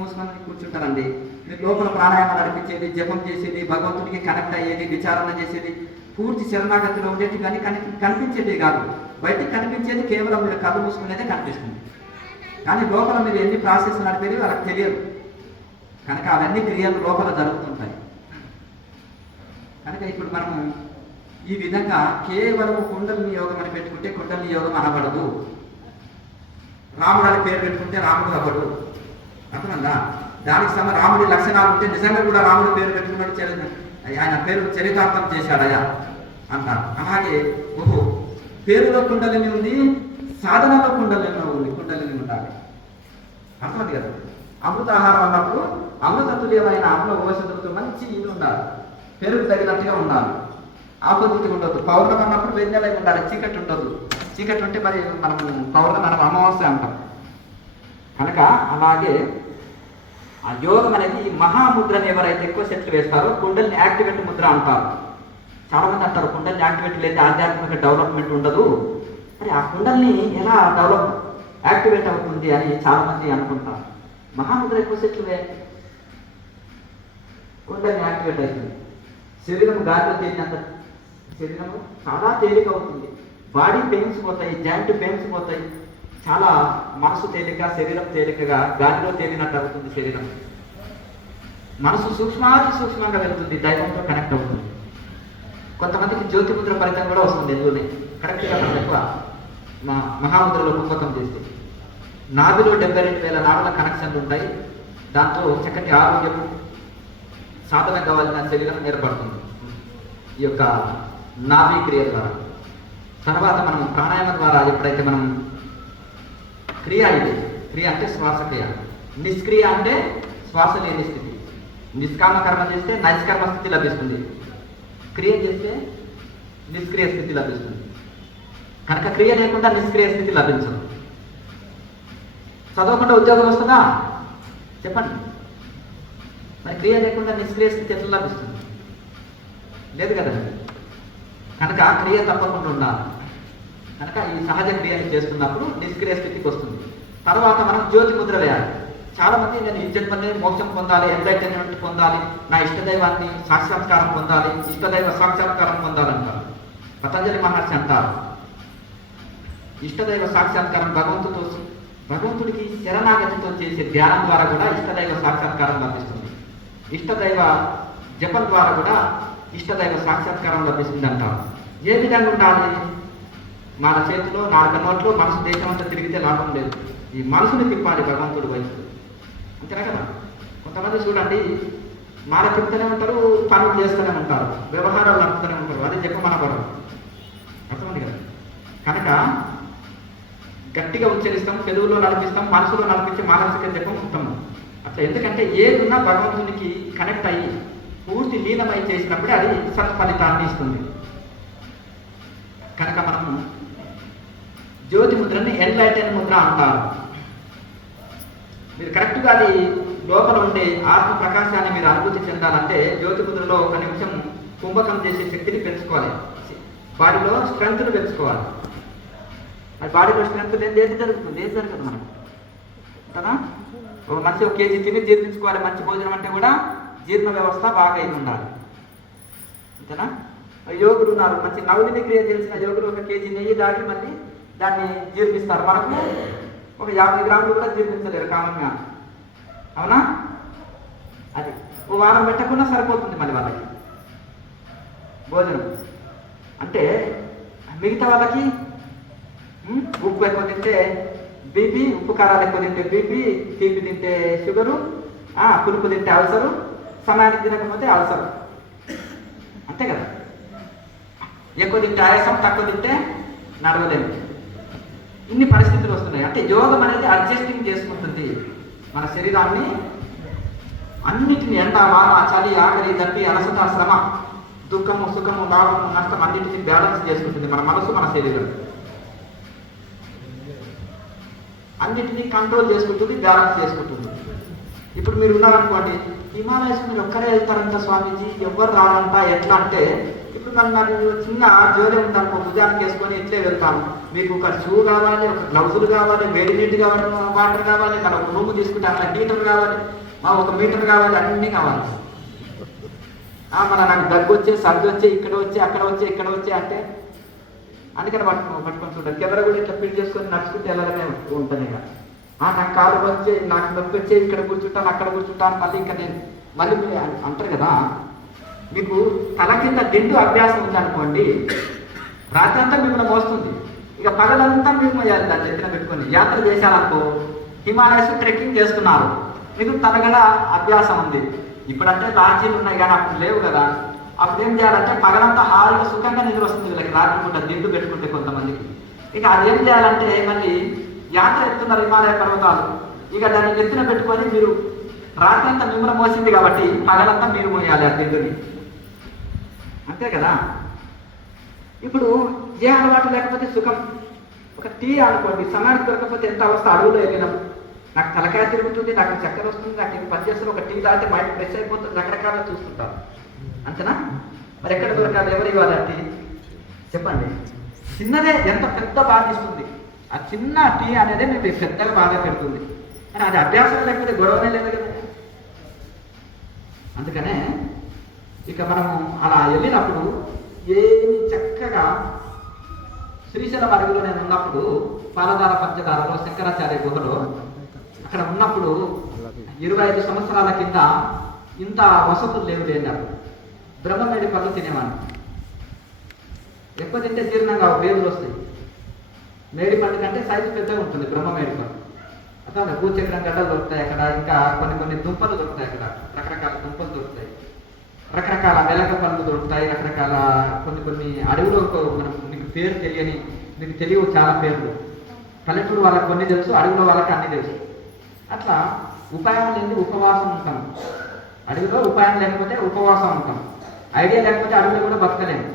మూసుకొని కూర్చుంటారండి, మీరు లోపల ప్రాణాయామం నడిపించేది, జపం చేసేది, భగవంతుడికి కనెక్ట్ అయ్యేది, విచారణ చేసేది, పూర్తి శరణాగతిలో ఉండేది, కానీ కనిపించేది కాదు. బయటికి కనిపించేది కేవలం మీరు కళ్ళు మూసుకునేదే కనిపిస్తుంది. కానీ లోపల మీరు ఎన్ని ప్రాసెస్ నడిపేది వాళ్ళకి తెలియదు. కనుక అవన్నీ క్రియలు లోపల జరుగుతుంటాయి. కనుక ఇప్పుడు మనము ఈ విధంగా కేవలం కుండలిని యోగం అని పెట్టుకుంటే కుండలిని యోగం అనబడదు. రాముడు అని పేరు పెట్టుకుంటే రాముడు అవ్వడు, అర్థమందా. దానికి రాముడి లక్షణాలు ఉంటే నిజంగా కూడా రాముడి పేరు పెట్టుకున్నాడు ఆయన పేరు చరితార్థం చేశాడయా అంటారు. అలాగే ఓహో పేరులో కుండలిని ఉంది, సాధనలో కుండలిని ఉండాలి. అర్థమది కదా. అమృతాహారం అన్నప్పుడు అమృత తుల్యమైన అమృత ఔషధులతో మంచి ఇది ఉండాలి, పెరుగు తగినట్టుగా ఉండాలి, ఆపోజిట్ ఉండదు. పౌర్ణమి అన్నప్పుడు వెన్నెల ఉండాలి, చీకటి ఉండదు. చీకటి ఉంటే మరి మనం పౌర్ణమి మనం అమావాస్య అంటాం కనుక. అలాగే ఆ యోగం అనేది ఈ మహాముద్రని ఎవరైతే ఎక్కువ సెట్లు వేస్తారో కుండలిని యాక్టివేట్ ముద్ర అంటారు. చాలా మంది అంటారు కుండలిని యాక్టివేట్ లేదా ఆధ్యాత్మిక డెవలప్మెంట్ ఉండదు. మరి ఆ కుండలిని ఎలా యాక్టివేట్ అవుతుంది అని చాలా మంది అనుకుంటారు. మహాముద్ర ఎక్కువ సెట్లు కుండలిని యాక్టివేట్ అవుతుంది. శరీరం గాలిలో తేలినంత శరీరము చాలా తేలిక అవుతుంది. బాడీ పెయిన్స్ పోతాయి, జాయింట్ పెయిన్స్ పోతాయి. చాలా మనసు తేలిక, శరీరం తేలికగా గాలిలో తేలినట్టు అవుతుంది. శరీరం మనసు సూక్ష్మంగా వెళ్తుంది, దైవంతో కనెక్ట్ అవుతుంది. కొంతమందికి జ్యోతిముద్ర ఫలితం కూడా వస్తుంది. ఎందులోనే కరెక్ట్గా మనం ఎక్కువ మహాముద్రలో కుంభకం చేస్తే నాభిలో 72,000 నాడుల కనెక్షన్లు ఉంటాయి. దాంతో చక్కటి ఆరోగ్యం సాధన కావాల్సిన శరీరం ఏర్పడుతుంది ఈ యొక్క నాభి క్రియ ద్వారా. తర్వాత మనం ప్రాణాయామం ద్వారా ఎప్పుడైతే మనం క్రియ అంటే శ్వాసక్రియ, నిష్క్రియ అంటే శ్వాస లేని స్థితి. నిష్కామ కర్మ చేస్తే నైష్కర్మ స్థితి లభిస్తుంది, క్రియ చేస్తే నిష్క్రియ స్థితి లభిస్తుంది. కనుక క్రియ లేకుండా నిష్క్రియ స్థితి లభించదు. చదవకుండా ఉద్యోగం వస్తుందా చెప్పండి. మరి క్రియ లేకుండా నిష్క్రియ స్థితి ఎట్లా లభిస్తుంది? లేదు కదండి. కనుక క్రియ తప్పకుండా ఉండాలి. కనుక ఈ సహజ క్రియను చేస్తున్నప్పుడు నిష్క్రియ స్థితికి వస్తుంది. తర్వాత మనం జ్యోతి ముద్ర వేయాలి. చాలా మంది నేను ఈ జన్మని మోక్షం పొందాలి, ఎంలైటన్మెంట్ పొందాలి, నా ఇష్టదైవాన్ని సాక్షాత్కారం పొందాలి, ఇష్టదైవ సాక్షాత్కారం పొందాలంటారు. పతంజలి మహర్షి అంటారు ఇష్టదైవ సాక్షాత్కారం భగవంతుడికి శరణాగతితో చేసే ధ్యానం ద్వారా కూడా ఇష్టదైవ సాక్షాత్కారం లభిస్తుంది. ఇష్టదైవ జపం ద్వారా కూడా ఇష్టదైవ సాక్షాత్కారం లభిస్తుంది అంటారు. ఏ విధంగా ఉండాలి? మన చేతిలో 4 నోట్లో మనసు దేశం అంతా తిరిగితే లాభం లేదు. ఈ మనసుని తిప్పాలి భగవంతుడి వైపు. అంతేనా కదా. కొంతమంది చూడండి మాల తిప్పుతూనే ఉంటారు, పనులు చేస్తూనే ఉంటారు, వ్యవహారాలు నడుపుతూనే ఉంటారు. అదే జపమనబడదు. అర్థమండి కదా. కనుక గట్టిగా ఉచ్చరిస్తాం, పెదవులో నడిపిస్తాం, మనసులో నడిపించే మానసిక జపం ఉత్తమం. అట్లా ఎందుకంటే ఏది ఉన్నా భగవంతునికి కనెక్ట్ అయ్యి పూర్తి లీనమై చేసినప్పుడే అది సత్ఫలితాన్ని ఇస్తుంది. కనుక మనము జ్యోతి ముద్రని ఎన్లైటెన్ ముద్ర అంటారు. మీరు కరెక్ట్గా అది లోపల ఉండే ఆత్మ ప్రకాశాన్ని మీరు అనుభూతి చెందాలంటే జ్యోతి ముద్రలో 1 నిమిషం కుంభకం చేసే శక్తిని పెంచుకోవాలి. బాడీలో స్ట్రెంగ్త్ని పెంచుకోవాలి. అది బాడీలో స్ట్రెంగ్త్ లేదు ఏది జరుగుతుంది మనం కదా. ఒక మంచి 1 కేజీ తిని జీర్ణించుకోవాలి. మంచి భోజనం అంటే కూడా జీర్ణ వ్యవస్థ బాగా ఇది ఉండాలి. అంతేనా. యోగులు ఉన్నారు, మంచి నవలిని క్రియ చేసిన యోగులు 1 కేజీ నెయ్యి దాటి మళ్ళీ దాన్ని జీర్ణిస్తారు. మనకు ఒక 50 గ్రాములు కూడా జీర్ణించలేరు కామన్గా. అవునా. అది 1 వారం పెట్టకుండా సరిపోతుంది మళ్ళీ వాళ్ళకి భోజనం. అంటే మిగతా వాళ్ళకి ఉప్పు ఎక్కువ తింటే బీపీ, ఉప్పు కారాలు ఎక్కువ తింటే బీపీ, తీపి తింటే షుగరు, పులుపు తింటే అల్సరు, సమయానికి తినకపోతే అల్సరు. అంతే కదా. ఎక్కువ తింటే ఆయాసం, తక్కువ తింటే నడవలేము. ఇన్ని పరిస్థితులు వస్తున్నాయి. అంటే యోగం అనేది అడ్జస్టింగ్ చేసుకుంటుంది మన శరీరాన్ని. అన్నిటిని ఎండ, వాన, చలి, ఆకలి, దప్పి, అలసట, శ్రమ, దుఃఖము, సుఖము, లాభము, నష్టం అన్నిటిని బ్యాలెన్స్ చేసుకుంటుంది మన మనసు, మన శరీరం. అన్నిటినీ కంట్రోల్ చేసుకుంటుంది, బ్యాలెన్స్ చేసుకుంటుంది. ఇప్పుడు మీరు ఉన్నారనుకోండి, హిమాలయస్ మీరు ఒక్కరే వెళ్తారంట స్వామీజీ, ఎవరు రారంట. ఎట్లా అంటే ఇప్పుడు నాకు చిన్న జోలి ఉందనుకో, భుజానికి వేసుకొని ఇట్లే వెళ్తాను. మీకు ఒక షూ కావాలి, ఒక గ్లౌజులు కావాలి, వేడి నీటి కావాలి, వాటర్ కావాలి, ఇక్కడ ఒక రూమ్ తీసుకుంటే అట్లా హీటర్ కావాలి, 1 మీటర్ కావాలి, అన్నీ కావాలి. మన నాకు దగ్గు వచ్చే, సర్ది వచ్చే, ఇక్కడ వచ్చే, అక్కడ వచ్చే, ఇక్కడ వచ్చే అంటే అందుకని పట్టుకొని చూడండి. కెమెరా కూడా ఇట్లా ఫిట్ చేసుకొని నడుచుకుంటే ఎలాగనే ఉంటుంది. ఇక నాకు కాలు వచ్చే, నాకు నొప్పి వచ్చే, ఇక్కడ కూర్చుంటాను, అక్కడ కూర్చుంటాను. మళ్ళీ ఇంకా నేను మళ్ళీ అంటారు కదా, మీకు తల కింద దిండు అభ్యాసం ఉందనుకోండి, రాత్రి అంతా మిమ్మల్ని మోస్తుంది. ఇక పగలంతా మీకు దాన్ని ఎత్తున పెట్టుకొని యాత్ర చేశారనుకో, హిమాలయస్ ట్రెక్కింగ్ చేస్తున్నారు, మీకు తలగడ అభ్యాసం ఉంది. ఇప్పుడంటే లాడ్జీలు ఉన్నాయి కానీ అప్పుడు లేవు కదా. అప్పుడు ఏం చేయాలంటే పగలంతా హాయిగా సుఖంగా నిద్ర వస్తుంది వీళ్ళకి, రాత్రి పూట దిండు పెట్టుకుంటే కొంతమందికి. ఇక అదేం చేయాలంటే మళ్ళీ యాత్ర ఎత్తున్నారు హిమాలయ పర్వతాలు, ఇక దాన్ని ఎత్తున పెట్టుకొని మీరు రాత్రి అంతా మిమ్మల్ని మోసింది కాబట్టి పగలంతా మీరు మోయాలి ఆ దిండుని, అంతే కదా. ఇప్పుడు ఏ అలవాటు లేకపోతే సుఖం, ఒక టీ అనుకోండి, సమయానికి దొరకకపోతే ఎంత అవస్థ. అడుగులో వెళ్ళినాం, నాకు తలకాయ తిరుగుతుంది, నాకు చక్కెర వస్తుంది, నాకు ఇది పనిచేస్తుంది, ఒక టీ తాగితే మైండ్ ఫ్రెష్ అయిపోతుంది, రకరకాల చూస్తుంటాం, అంతేనా. మరి ఎక్కడ దొరకాలి, ఎవరు ఇవ్వాలి ఆ టీ చెప్పండి. చిన్నదే ఎంత పెద్ద బాధ ఇస్తుంది, ఆ చిన్న టీ అనేది మీకు పెద్దగా బాధ పెడుతుంది, కానీ అది అభ్యాసం లేకపోతే గొడవనే లేదు కదా. అందుకనే ఇక మనము అలా వెళ్ళినప్పుడు ఏమి చక్కగా శ్రీశైలం అడవిలో నేను ఉన్నప్పుడు పాలధార పంచదారలో శంకరాచార్య గుహలో అక్కడ ఉన్నప్పుడు 25 సంవత్సరాల కింద ఇంత వసతులు లేవు లేనారు. బ్రహ్మమేడి పళ్ళు తినేవాడిని, ఎక్కువ తింటే జీర్ణంగా వేదులు వస్తాయి. మేడి పండు కంటే సైజు పెద్దగా ఉంటుంది బ్రహ్మమేడి పండు. అట్లా భూచక్రం గడ్డలు దొరుకుతాయి అక్కడ, ఇంకా కొన్ని దుంపలు దొరుకుతాయి అక్కడ, రకరకాల దుంపలు దొరుకుతాయి, రకరకాల వెలక పళ్ళు దొరుకుతాయి, రకరకాల కొన్ని అడవిలో మనం మీకు పేరు తెలియని, మీకు తెలియవు చాలా పేర్లు. పల్లెటూరు వాళ్ళకి కొన్ని తెలుసు, అడవిలో వాళ్ళకి అన్ని తెలుసు. అట్లా ఉపాయం లేని ఉపవాసం ఉంటాం, అడవిలో ఉపాయం లేకపోతే ఉపవాసం ఉంటాం, ఐడియా లేకపోతే అడవిలో కూడా బతకలేము.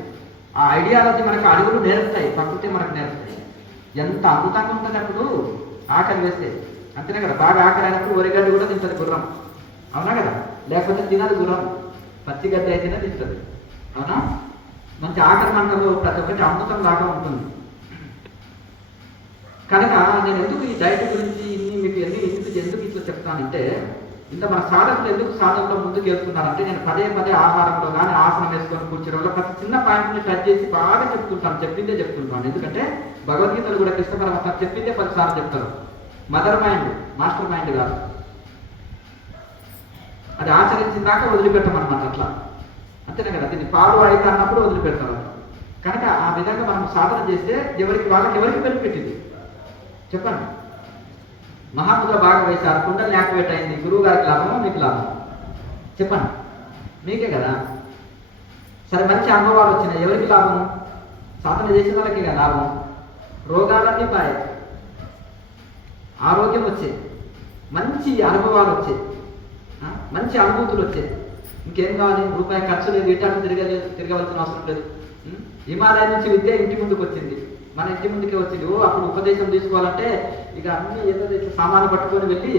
ఆ ఐడియాలజీ మనకు అడవులు నేర్పుతాయి, ప్రకృతి మనకు నేర్పుతాయి. ఎంత అద్భుతంగా ఉంటుంది అప్పుడు ఆకలి వేస్తే, అంతేనే కదా. బాగా ఆకలి అయినప్పుడు ఒరిగడ్డ కూడా తింటుంది గుర్రం, అవునా కదా. లేకపోతే తినదు గుర్రం, పచ్చిగడ్డ అయితేనే తింటుంది, అవునా. మంచి ఆకలి మంటలు ప్రతి ఒక్కటి అమృతం లాగా ఉంటుంది. కనుక నేను ఎందుకు ఈ డైట్ గురించి మీకు ఎందుకు ఇట్లా చెప్తానంటే, ఇంత మన సాధకులు ఎందుకు సాధనలో ముందుకు వెళ్తున్నారంటే, నేను పదే ఆహారంలో కానీ ఆసనం వేసుకొని కూర్చోడం వల్ల ప్రతి చిన్న పాయింట్ని టచ్ చేసి బాగా చెప్తుంటాను. ఎందుకంటే భగవద్గీతలు కూడా కృష్ణ పరమాత్మ చెప్పిందే 10 సార్లు చెప్తారు. మదర్ మైండ్, మాస్టర్ మైండ్ కాదు. అది ఆచరించిన దాకా వదిలిపెట్టమన్నమాట, అట్లా అంతేనే కదా. దీన్ని పాలు అయితే అన్నప్పుడు వదిలిపెడతారు. కనుక ఆ విధంగా మనం సాధన చేస్తే ఎవరికి బెనిఫిట్ చెప్పండి. మహాముద్ర బాగా వేశారు, కుండలు యాక్టివేట్ అయింది, గురువు గారికి లాభమో మీకు లాభం చెప్పండి, మీకే కదా. సరే, మంచి అనుభవాలు వచ్చినాయి, ఎవరికి లాభం? సాధన చేసిన వాళ్ళకి కదా లాభం. రోగాలన్నీ పాయే, ఆరోగ్యం వచ్చే, మంచి అనుభవాలు వచ్చాయి, మంచి అనుభూతులు వచ్చాయి. ఇంకేం కావాలి? రూపాయి ఖర్చు లేదు, ఇటాన్ని తిరగవలసిన అవసరం లేదు. హిమాలయం నుంచి విద్య ఇంటి ముందుకు వచ్చింది, మన ఇంటి ముందుకే వచ్చింది. అప్పుడు ఉపదేశం తీసుకోవాలంటే ఇక అన్ని ఏదో సామాను పట్టుకొని వెళ్ళి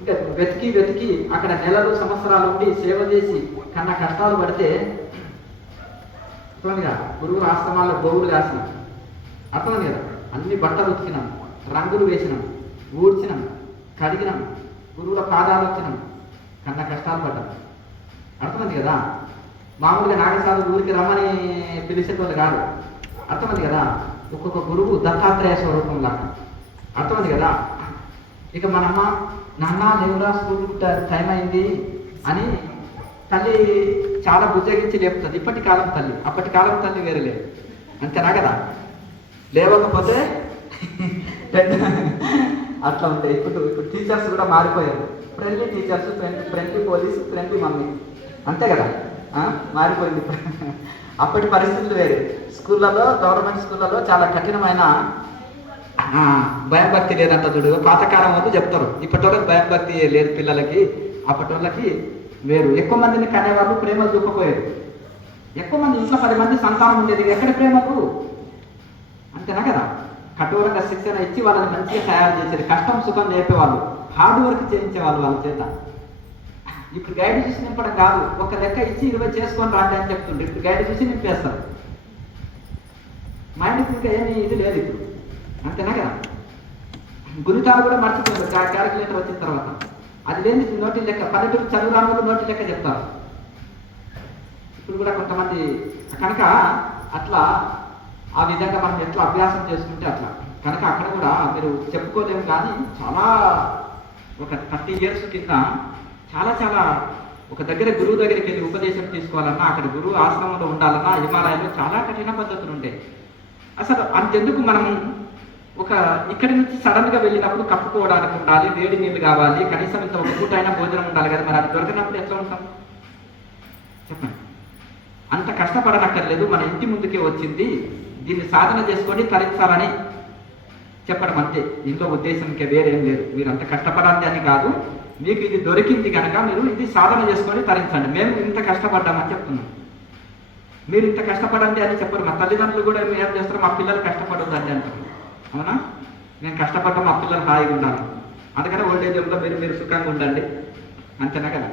ఇంకా వెతికి అక్కడ నెలలు సంవత్సరాలు ఉండి సేవ చేసి కన్నా కష్టాలు పడితే అర్థమైంది కదా. గురువు ఆశ్రమాల్లో గోవులు కాసినాం, అర్థమైంది కదా. అన్ని బట్టలు ఉతికినాం, రంగులు వేసినాం, ఊడ్చినాం, కడిగినాం, గురువుల పాదాలు వచ్చినాం, కన్నా కష్టాలు పడ్డాం, అర్థమైంది కదా. మామూలుగా నాగసాధులు ఊరికి రమ్మని పిలిచేటోళ్ళు కాదు, అర్థమైంది కదా. ఒక్కొక్క గురువు దత్తాత్రేయ స్వరూపం లాగా, అర్థమైంది కదా. ఇక మనమ్మ నాన్న లేవురా స్కూల్ టైం అయింది అని తల్లి చాలా బుజ్జగించి లేపుతుంది. ఇప్పటి కాలం తల్లి, అప్పటి కాలం తల్లి వేరే లేదు, అంతేనా కదా. లేవకపోతే అట్లా ఉంటాయి. ఇప్పుడు టీచర్స్ కూడా మారిపోయారు, friendly teachers, friendly police, friendly mummy, అంతే కదా. మారిపోయింది. అప్పటి పరిస్థితులు వేరే. స్కూళ్ళలో, గవర్నమెంట్ స్కూళ్ళలో చాలా కఠినమైన భయభక్తి లేదంట చూడు. పాతకాలం వద్దు చెప్తారు, ఇప్పటి వాళ్ళకి భయభక్తి లేదు పిల్లలకి, అప్పటి వాళ్ళకి వేరు. ఎక్కువ మందిని కనేవాళ్ళు, ప్రేమలు చూపపోయేది. ఎక్కువ మంది ఇంట్లో 10 మంది సంతానం ఉండేది, ఎక్కడ ప్రేమకు, అంతేనా కదా. కఠోరంగా శిక్షణ ఇచ్చి వాళ్ళని మంచిగా తయారు చేసేది, కష్టం సుఖం నేర్పేవాళ్ళు, హార్డ్ వర్క్ చేయించేవాళ్ళు వాళ్ళ చేత. ఇప్పుడు గైడ్ చూసి నింపడం కాదు, ఒక లెక్క ఇచ్చి 20 చేసుకొని రాండి అని చెప్తుండ్రు. ఇప్పుడు గైడ్ చూసి నింపేస్తారు. మైండ్కి ఇంకా ఏమి ఇది లేదు ఇప్పుడు, అంతేనా కదా. గుణితాలు కూడా మర్చిపోయారు క్యాలిక్యులేటర్ వచ్చిన తర్వాత. అది లేని నోటి లెక్క, పల్లెటూరు చదువు రాములు నోటి లెక్క చెప్తారు ఇప్పుడు కూడా కొంతమంది. కనుక అట్లా ఆ విధంగా మనం ఎట్లా అభ్యాసం చేసుకుంటే అట్లా. కనుక అక్కడ కూడా మీరు చెప్పుకోలేము, కానీ చాలా ఒక 30 years కింద చాలా ఒక దగ్గర గురువు దగ్గరికి వెళ్ళి ఉపదేశం తీసుకోవాలన్నా, అక్కడ గురువు ఆశ్రమంలో ఉండాలన్నా హిమాలయాల్లో చాలా కఠిన పద్ధతులు ఉంటాయి. అసలు అంతెందుకు మనం ఇక్కడి నుంచి సడన్గా వెళ్ళినప్పుడు కప్పుకోవడానికి ఉండాలి, వేడి నీళ్ళు కావాలి, కనీసం ఇంత ఒక పూట అయినా భోజనం ఉండాలి కదా. మరి అది దొరికినప్పుడు ఎట్లా ఉంటాం? చెప్పండి. అంత కష్టపడనక్కర్లేదు, మన ఇంటి ముందుకే వచ్చింది, దీన్ని సాధన చేసుకొని తరించాలని చెప్పడం అంతే. దీంట్లో ఉద్దేశం ఇంకా వేరేం లేదు. మీరు అంత కష్టపడాలి అని కాదు, మీకు ఇది దొరికింది కనుక మీరు ఇది సాధన చేసుకొని తరించండి. మేము ఇంత కష్టపడ్డామని చెప్తున్నాం. మీరు ఇంత కష్టపడండి అని చెప్పరు. మా తల్లిదండ్రులు కూడా ఏం చేస్తారు, మా పిల్లలు కష్టపడొద్దండి అంటారు. అవునా? మేము కష్టపడ్డాం, మా పిల్లలు హాయిగా ఉండాలి, అందుకని ఓల్డేజ్ హోమ్లో మీరు సుఖంగా ఉండండి, అంతేనా కదా.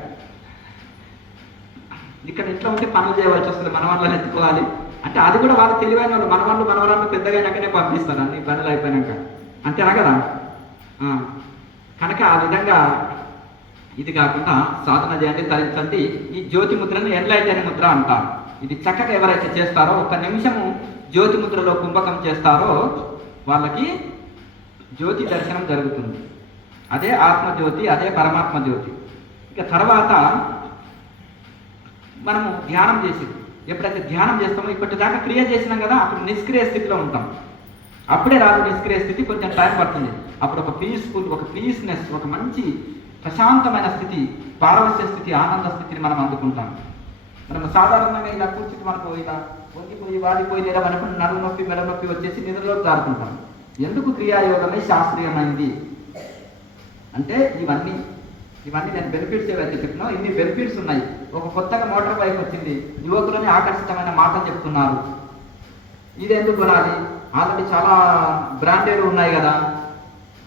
ఇక్కడ ఇంట్లో ఉంటే పనులు చేయవలసి వస్తుంది, మన వాళ్ళని ఎత్తుకోవాలి అంటే అది కూడా వాళ్ళు తెలివైన వాళ్ళు. మన వాళ్ళు మనవరాళ్ళు పెద్దగా అయినాకనే పంపిస్తారు అన్ని పనులు అయిపోయినాక, అంతేనా కదా. కనుక ఆ విధంగా ఇది కాకుండా సాధన చేయండి, తరించండి. ఈ జ్యోతి ముద్రను ఎన్లైటెన్ ముద్ర అంటారు. ఇది చక్కగా ఎవరైతే చేస్తారో, 1 నిమిషము జ్యోతి ముద్రలో కుంభకం చేస్తారో వాళ్ళకి జ్యోతి దర్శనం జరుగుతుంది. అదే ఆత్మజ్యోతి, అదే పరమాత్మ జ్యోతి. ఇక తర్వాత మనము ధ్యానం చేసి, ఎప్పుడైతే ధ్యానం చేస్తామో, ఇప్పటిదాకా క్రియ చేసినాం కదా, అప్పుడు నిష్క్రియ స్థితిలో ఉంటాం. అప్పుడే రాదు నిష్క్రియ స్థితి, కొంచెం టైం పడుతుంది. అప్పుడు ఒక పీస్ఫుల్, ఒక పీస్నెస్, ఒక మంచి ప్రశాంతమైన స్థితి, పారవశ్య స్థితి, ఆనంద స్థితిని మనం అందుకుంటాం. మనం సాధారణంగా ఇలా కూర్చుంటే మనకు ఇలా వంగిపోయి వాడిపోయి లేదా మనకు నడుము నొప్పి, మెడ నొప్పి వచ్చేసి నిద్రలో జారుకుంటాం. ఎందుకు క్రియాయోగమే శాస్త్రీయమైంది అంటే ఇవన్నీ నేను బెనిఫిట్స్ ఏవైతే చెప్పినా ఇన్ని బెనిఫిట్స్ ఉన్నాయి. ఒక కొత్తగా మోటార్ బైక్ వచ్చింది, యువకులని ఆకర్షితమైన మాటలు చెప్తున్నారు. ఇది ఎందుకు కొనాలి, ఆల్రెడీ చాలా బ్రాండెడ్ ఉన్నాయి కదా,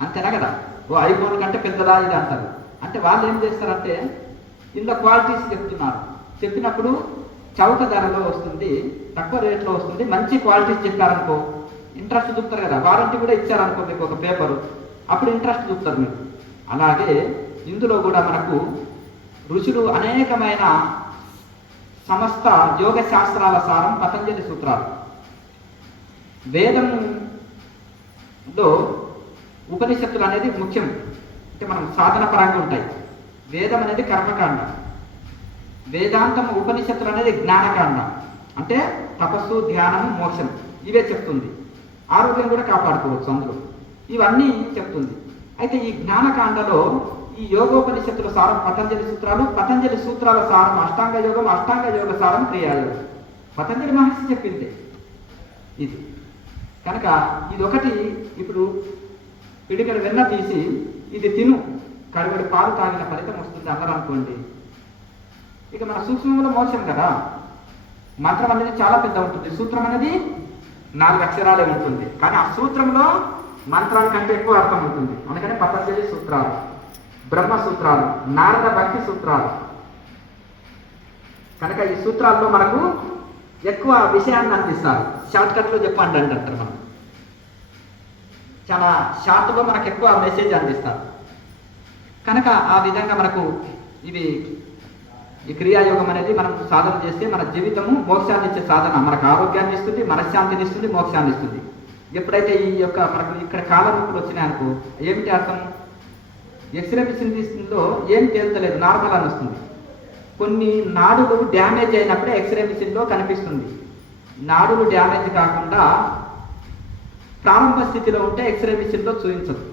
అంతేనా కదా. ఓ ఐఫోన్ కంటే పెద్దదా ఇది అంటారు. అంటే వాళ్ళు ఏం చేస్తారంటే ఇందులో క్వాలిటీస్ చెప్తున్నారు. చెప్పినప్పుడు చౌక ధరలో వస్తుంది, తక్కువ రేట్లో వస్తుంది, మంచి క్వాలిటీస్ చెప్పారనుకో ఇంట్రెస్ట్ చూపుతారు కదా. వారంటీ కూడా ఇచ్చారనుకో మీకు ఒక పేపరు, అప్పుడు ఇంట్రెస్ట్ చూపుతారు మీరు. అలాగే ఇందులో కూడా మనకు ఋషులు అనేకమైన సమస్త యోగ శాస్త్రాల సారం పతంజలి సూత్రాలు. వేదంలో ఉపనిషత్తులు అనేది ముఖ్యం, అంటే మనం సాధన పరంగా ఉంటాయి. వేదం అనేది కర్మకాండ, వేదాంతం ఉపనిషత్తులు అనేది జ్ఞానకాండ, అంటే తపస్సు, ధ్యానము, మోక్షం ఇవే చెప్తుంది. ఆరోగ్యం కూడా కాపాడుకోవచ్చు అందులో, ఇవన్నీ చెప్తుంది. అయితే ఈ జ్ఞానకాండలో ఈ యోగోపనిషత్తుల సారం పతంజలి సూత్రాలు, పతంజలి సూత్రాల సారం అష్టాంగ యోగం, అష్టాంగ యోగ సారం క్రియాయోగం. పతంజలి మహర్షి చెప్పింది ఇది. కనుక ఇది ఒకటి, ఇప్పుడు పిడికడు వెన్న తీసి ఇది తిను, కడిగడి పాలు తాగిన ఫలితం వస్తుంది అన్నారు అనుకోండి. ఇక మన సూక్ష్మంలో మోక్షం కదా. మంత్రం అనేది చాలా పెద్ద ఉంటుంది, సూత్రం అనేది 4 అక్షరాలే ఉంటుంది, కానీ ఆ సూత్రంలో మంత్రాల కంటే ఎక్కువ అర్థం ఉంటుంది. అందుకని పతంజలి సూత్రాలు, బ్రహ్మ సూత్రాలు, నారద భక్తి సూత్రాలు. కనుక ఈ సూత్రాల్లో మనకు ఎక్కువ విషయాన్ని అందిస్తారు. షార్ట్ కట్లో చెప్పండి అంటారు, మనం చాలా షార్ట్గా మనకు ఎక్కువ మెసేజ్ అందిస్తారు. కనుక ఆ విధంగా మనకు ఇది ఈ క్రియాయోగం అనేది మనం సాధన చేస్తే మన జీవితము మోక్షాన్ని ఇచ్చే సాధన. మనకు ఆరోగ్యాన్ని ఇస్తుంది, మనశ్శాంతిని ఇస్తుంది, మోక్షాన్ని ఇస్తుంది. ఎప్పుడైతే ఈ యొక్క మనకు ఇక్కడ కాలనొప్పులు వచ్చినాయనుకో, ఏమిటి అర్థం, ఎక్స్రే మిషన్ తీస్తుందో ఏం తేల్చలేదు, నార్మల్ అని వస్తుంది. కొన్ని నాడులు డ్యామేజ్ అయినప్పుడే ఎక్స్రే మిషన్లో కనిపిస్తుంది. నాడులు డ్యామేజ్ కాకుండా ప్రారంభ స్థితిలో ఉంటే ఎక్స్రే మిషన్లో చూపించదు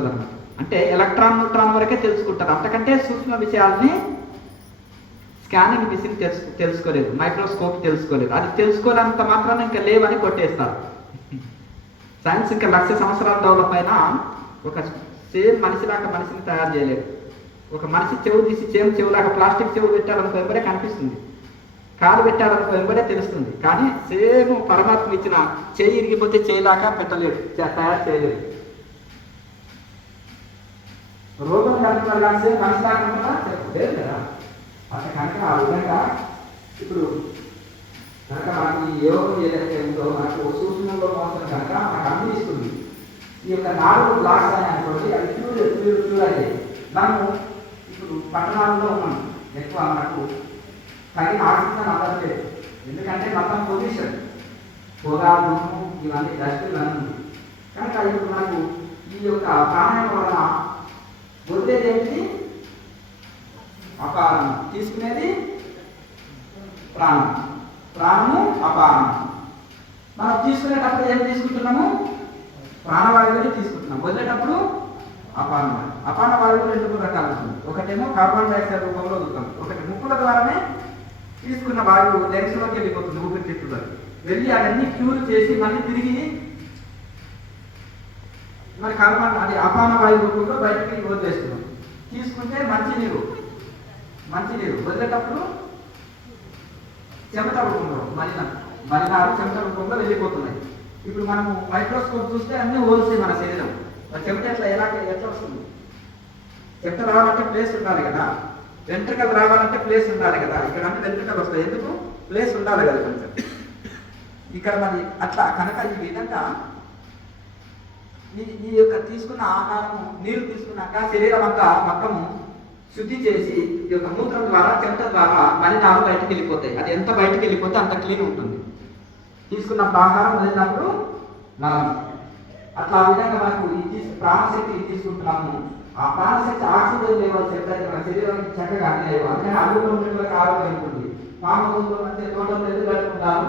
అన్నమాట. అంటే ఎలక్ట్రాన్, న్యూట్రాన్ వరకే తెలుసుకుంటారు, అంతకంటే సూక్ష్మ విషయాల్ని స్కానింగ్ మిషన్ తెలుసుకోలేదు, మైక్రోస్కోప్ తెలుసుకోలేదు. అది తెలుసుకోలేంత మాత్రాన ఇంకా లేవని కొట్టేస్తారు. సైన్స్ ఇంకా 1,00,000 సంవత్సరాలు డెవలప్ అయినా ఒక సేమ్ మనిషిలాగా మనిషిని తయారు చేయలేదు. ఒక మనిషి చెవు తీసి చెవులాగా ప్లాస్టిక్ చెవు పెట్టారనుకో వెంబడే కనిపిస్తుంది, కాలు పెట్టారనుకో వెంబడే తెలుస్తుంది. కానీ సేమ్ పరమాత్మ ఇచ్చిన చేయి ఇరిగిపోతే చేయలాగా పెట్టలేడు, తయారు చేయలేదు. రోగం కలిగిన మనిషిలాగా ఉంటుందా చెప్పలేదు కదా. అట్లా కనుక ఆ విధంగా ఇప్పుడు కనుక మనకి ఈ యోగం ఏదైతే ఉందో మనకు సూక్ష్మంలో మోసం కనుక మనకు అన్ని ఇస్తుంది. ఈ యొక్క 4 బ్లాక్స్ అని అనుకోండి, అది ప్యూర్ అయితే మనము ఇప్పుడు పట్టణాల్లో ఉన్నాం, ఎక్కువ మనకు తగిన ఆక్సిజన్ అందట్లేదు. ఎందుకంటే మొత్తం పొల్యూషన్, పొగాకు, ఇవన్నీ డస్ట్బిన్ అన్నీ. కనుక ఇప్పుడు మనకు ఈ యొక్క ప్రాణాయామం వలన వదిలేది ఏంటిది, అపారం, తీసుకునేది ప్రాణం, ప్రాణము అపారం. మనం తీసుకునేటప్పుడు ఏం తీసుకుంటున్నాము, ప్రాణవాయువుని తీసుకుంటున్నాం, వదిలేటప్పుడు అపాన వాయువు. అపాన వాయువు 2 రకాలు ఉంటుంది. ఒకటేమో కార్బన్ డైఆక్సైడ్ రూపంలో వదులుతాం, ఒకటి ముక్కుల ద్వారా ద్వారానే తీసుకున్న వాయువు లెన్స్లోకి వెళ్ళిపోతుంది, ఊపిరితిత్తులో వెళ్ళి అవన్నీ క్యూర్ చేసి మళ్ళీ తిరిగి మరి కార్బన్ అది అపాన వాయు రూపంలో బయటకి వదిలేస్తున్నాం. తీసుకుంటే మంచినీరు వదిలేటప్పుడు చెమట రూపంలో మలినాలు చెమట రూపంలో వెళ్ళిపోతున్నాయి. ఇప్పుడు మనము మైక్రోస్కోప్ చూస్తే అన్ని హోల్సే మన శరీరం. చెమట ఎట్లా వస్తుంది? చెమట రావాలంటే ప్లేస్ ఉండాలి కదా, వెంట్రుకలు రావాలంటే ప్లేస్ ఉండాలి కదా. ఇక్కడ అంటే వెంట్రుకలు వస్తాయి, ఎందుకు? ప్లేస్ ఉండాలి కదా కొంచెం. ఇక్కడ మరి అట్లా కనుక ఈ విధంగా ఈ యొక్క తీసుకున్న ఆహారము నీరు తీసుకున్నాక శరీరం అంతా మొత్తము శుద్ధి చేసి ఈ యొక్క మూత్రం ద్వారా చెమట ద్వారా మలినాలు బయటకు వెళ్ళిపోతాయి. అది ఎంత బయటకు వెళ్ళిపోతే అంత క్లీన్ ఉంటుంది. తీసుకున్నప్పుడు ఆహారం వదిలినప్పుడు మనం అట్లా ఆ విధంగా మనకు ఈ ప్రాణశక్తి తీసుకుంటున్నాము. ఆ ప్రాణశక్తి ఆక్సిజన్ లెవెల్స్ ఎప్పుడైతే మన శరీరానికి చక్కగా లేవు, అందుకని అడుగులో ఉండేవాళ్ళకి ఆరోగ్యం ఉంటుంది. మామూలు అంటే తోటలు ఎదురు కట్టుకుంటారు,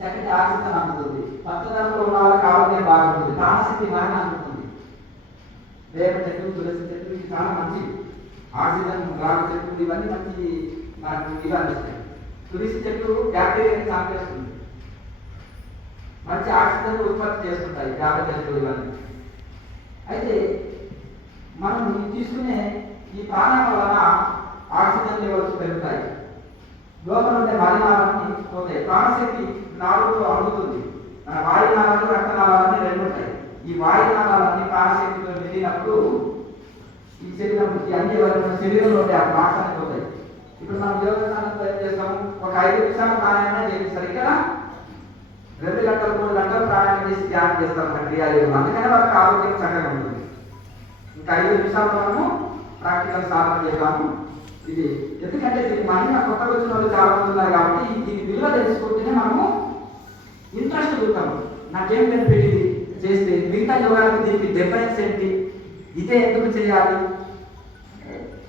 చక్కటి ఆక్సిజన్ అందుతుంది. పచ్చదనంలో ఉన్న వాళ్ళకి ఆరోగ్యం బాగుంటుంది, ప్రాణశక్తి బాగా అందుతుంది. వేప చెట్లు, తులసి చెట్లు ఇవి చాలా మంచివి. ఆక్సిజన్, రాగి చెట్లు ఇవన్నీ మంచి మనకు ఇవి అందిస్తాయి. తులసి చెట్లు బ్యాక్టీరియాని చంపేస్తుంది, మంచి ఆక్సిజన్ ఉత్పత్తి చేస్తుంటాయి వేప చెట్లు ఇవన్నీ. అయితే మనం తీసుకునే ఈ ప్రాణాల వలన ఆక్సిజన్ లెవెల్స్ పెరుగుతాయి, లోపల ఉండే మలినాలన్నీ పోతాయి. ప్రాణశక్తి నాలుగులో అడుగుతుంది. మన వాయునాళాలు రక్తనాళాలని రెండు ఉంటాయి. ఈ వాయునాళాలన్నీ ప్రాణశక్తితో వెళ్ళినప్పుడు ఈ శరీరం అన్ని శరీరంలో ఉండే ఆ ప్రాణాన్ని పోతాయి. ఇప్పుడు మనం యోగాసనంతో ఏం చేస్తాము? ఒక 5 నిమిషాలు ప్రాణాయామం చేపిస్తారు. ఇక్కడ 2 గంటలు 3 గంటలు ప్రాణాయామం చేసి ధ్యానం చేస్తాం మన క్రియాయోగం. అందుకనే వాళ్ళకి ఆరోగ్యం చక్కగా ఉంటుంది. ఇంకా 5 నిమిషాలు మనము ప్రాక్టికల్ సాధన చేద్దాము. ఇది ఎందుకంటే దీని మహిళ కొత్త వచ్చిన వాళ్ళు చాలా మంది ఉన్నారు కాబట్టి దీని విలువ తెలుసుకుంటేనే మనము ఇంట్రెస్ట్ చూస్తాము. నాకేం బెనిఫిట్ ఇది చేస్తే, మిగతా యోగాలకు దీనికి డిఫరెన్స్ ఏంటి, ఇదే ఎందుకు చేయాలి?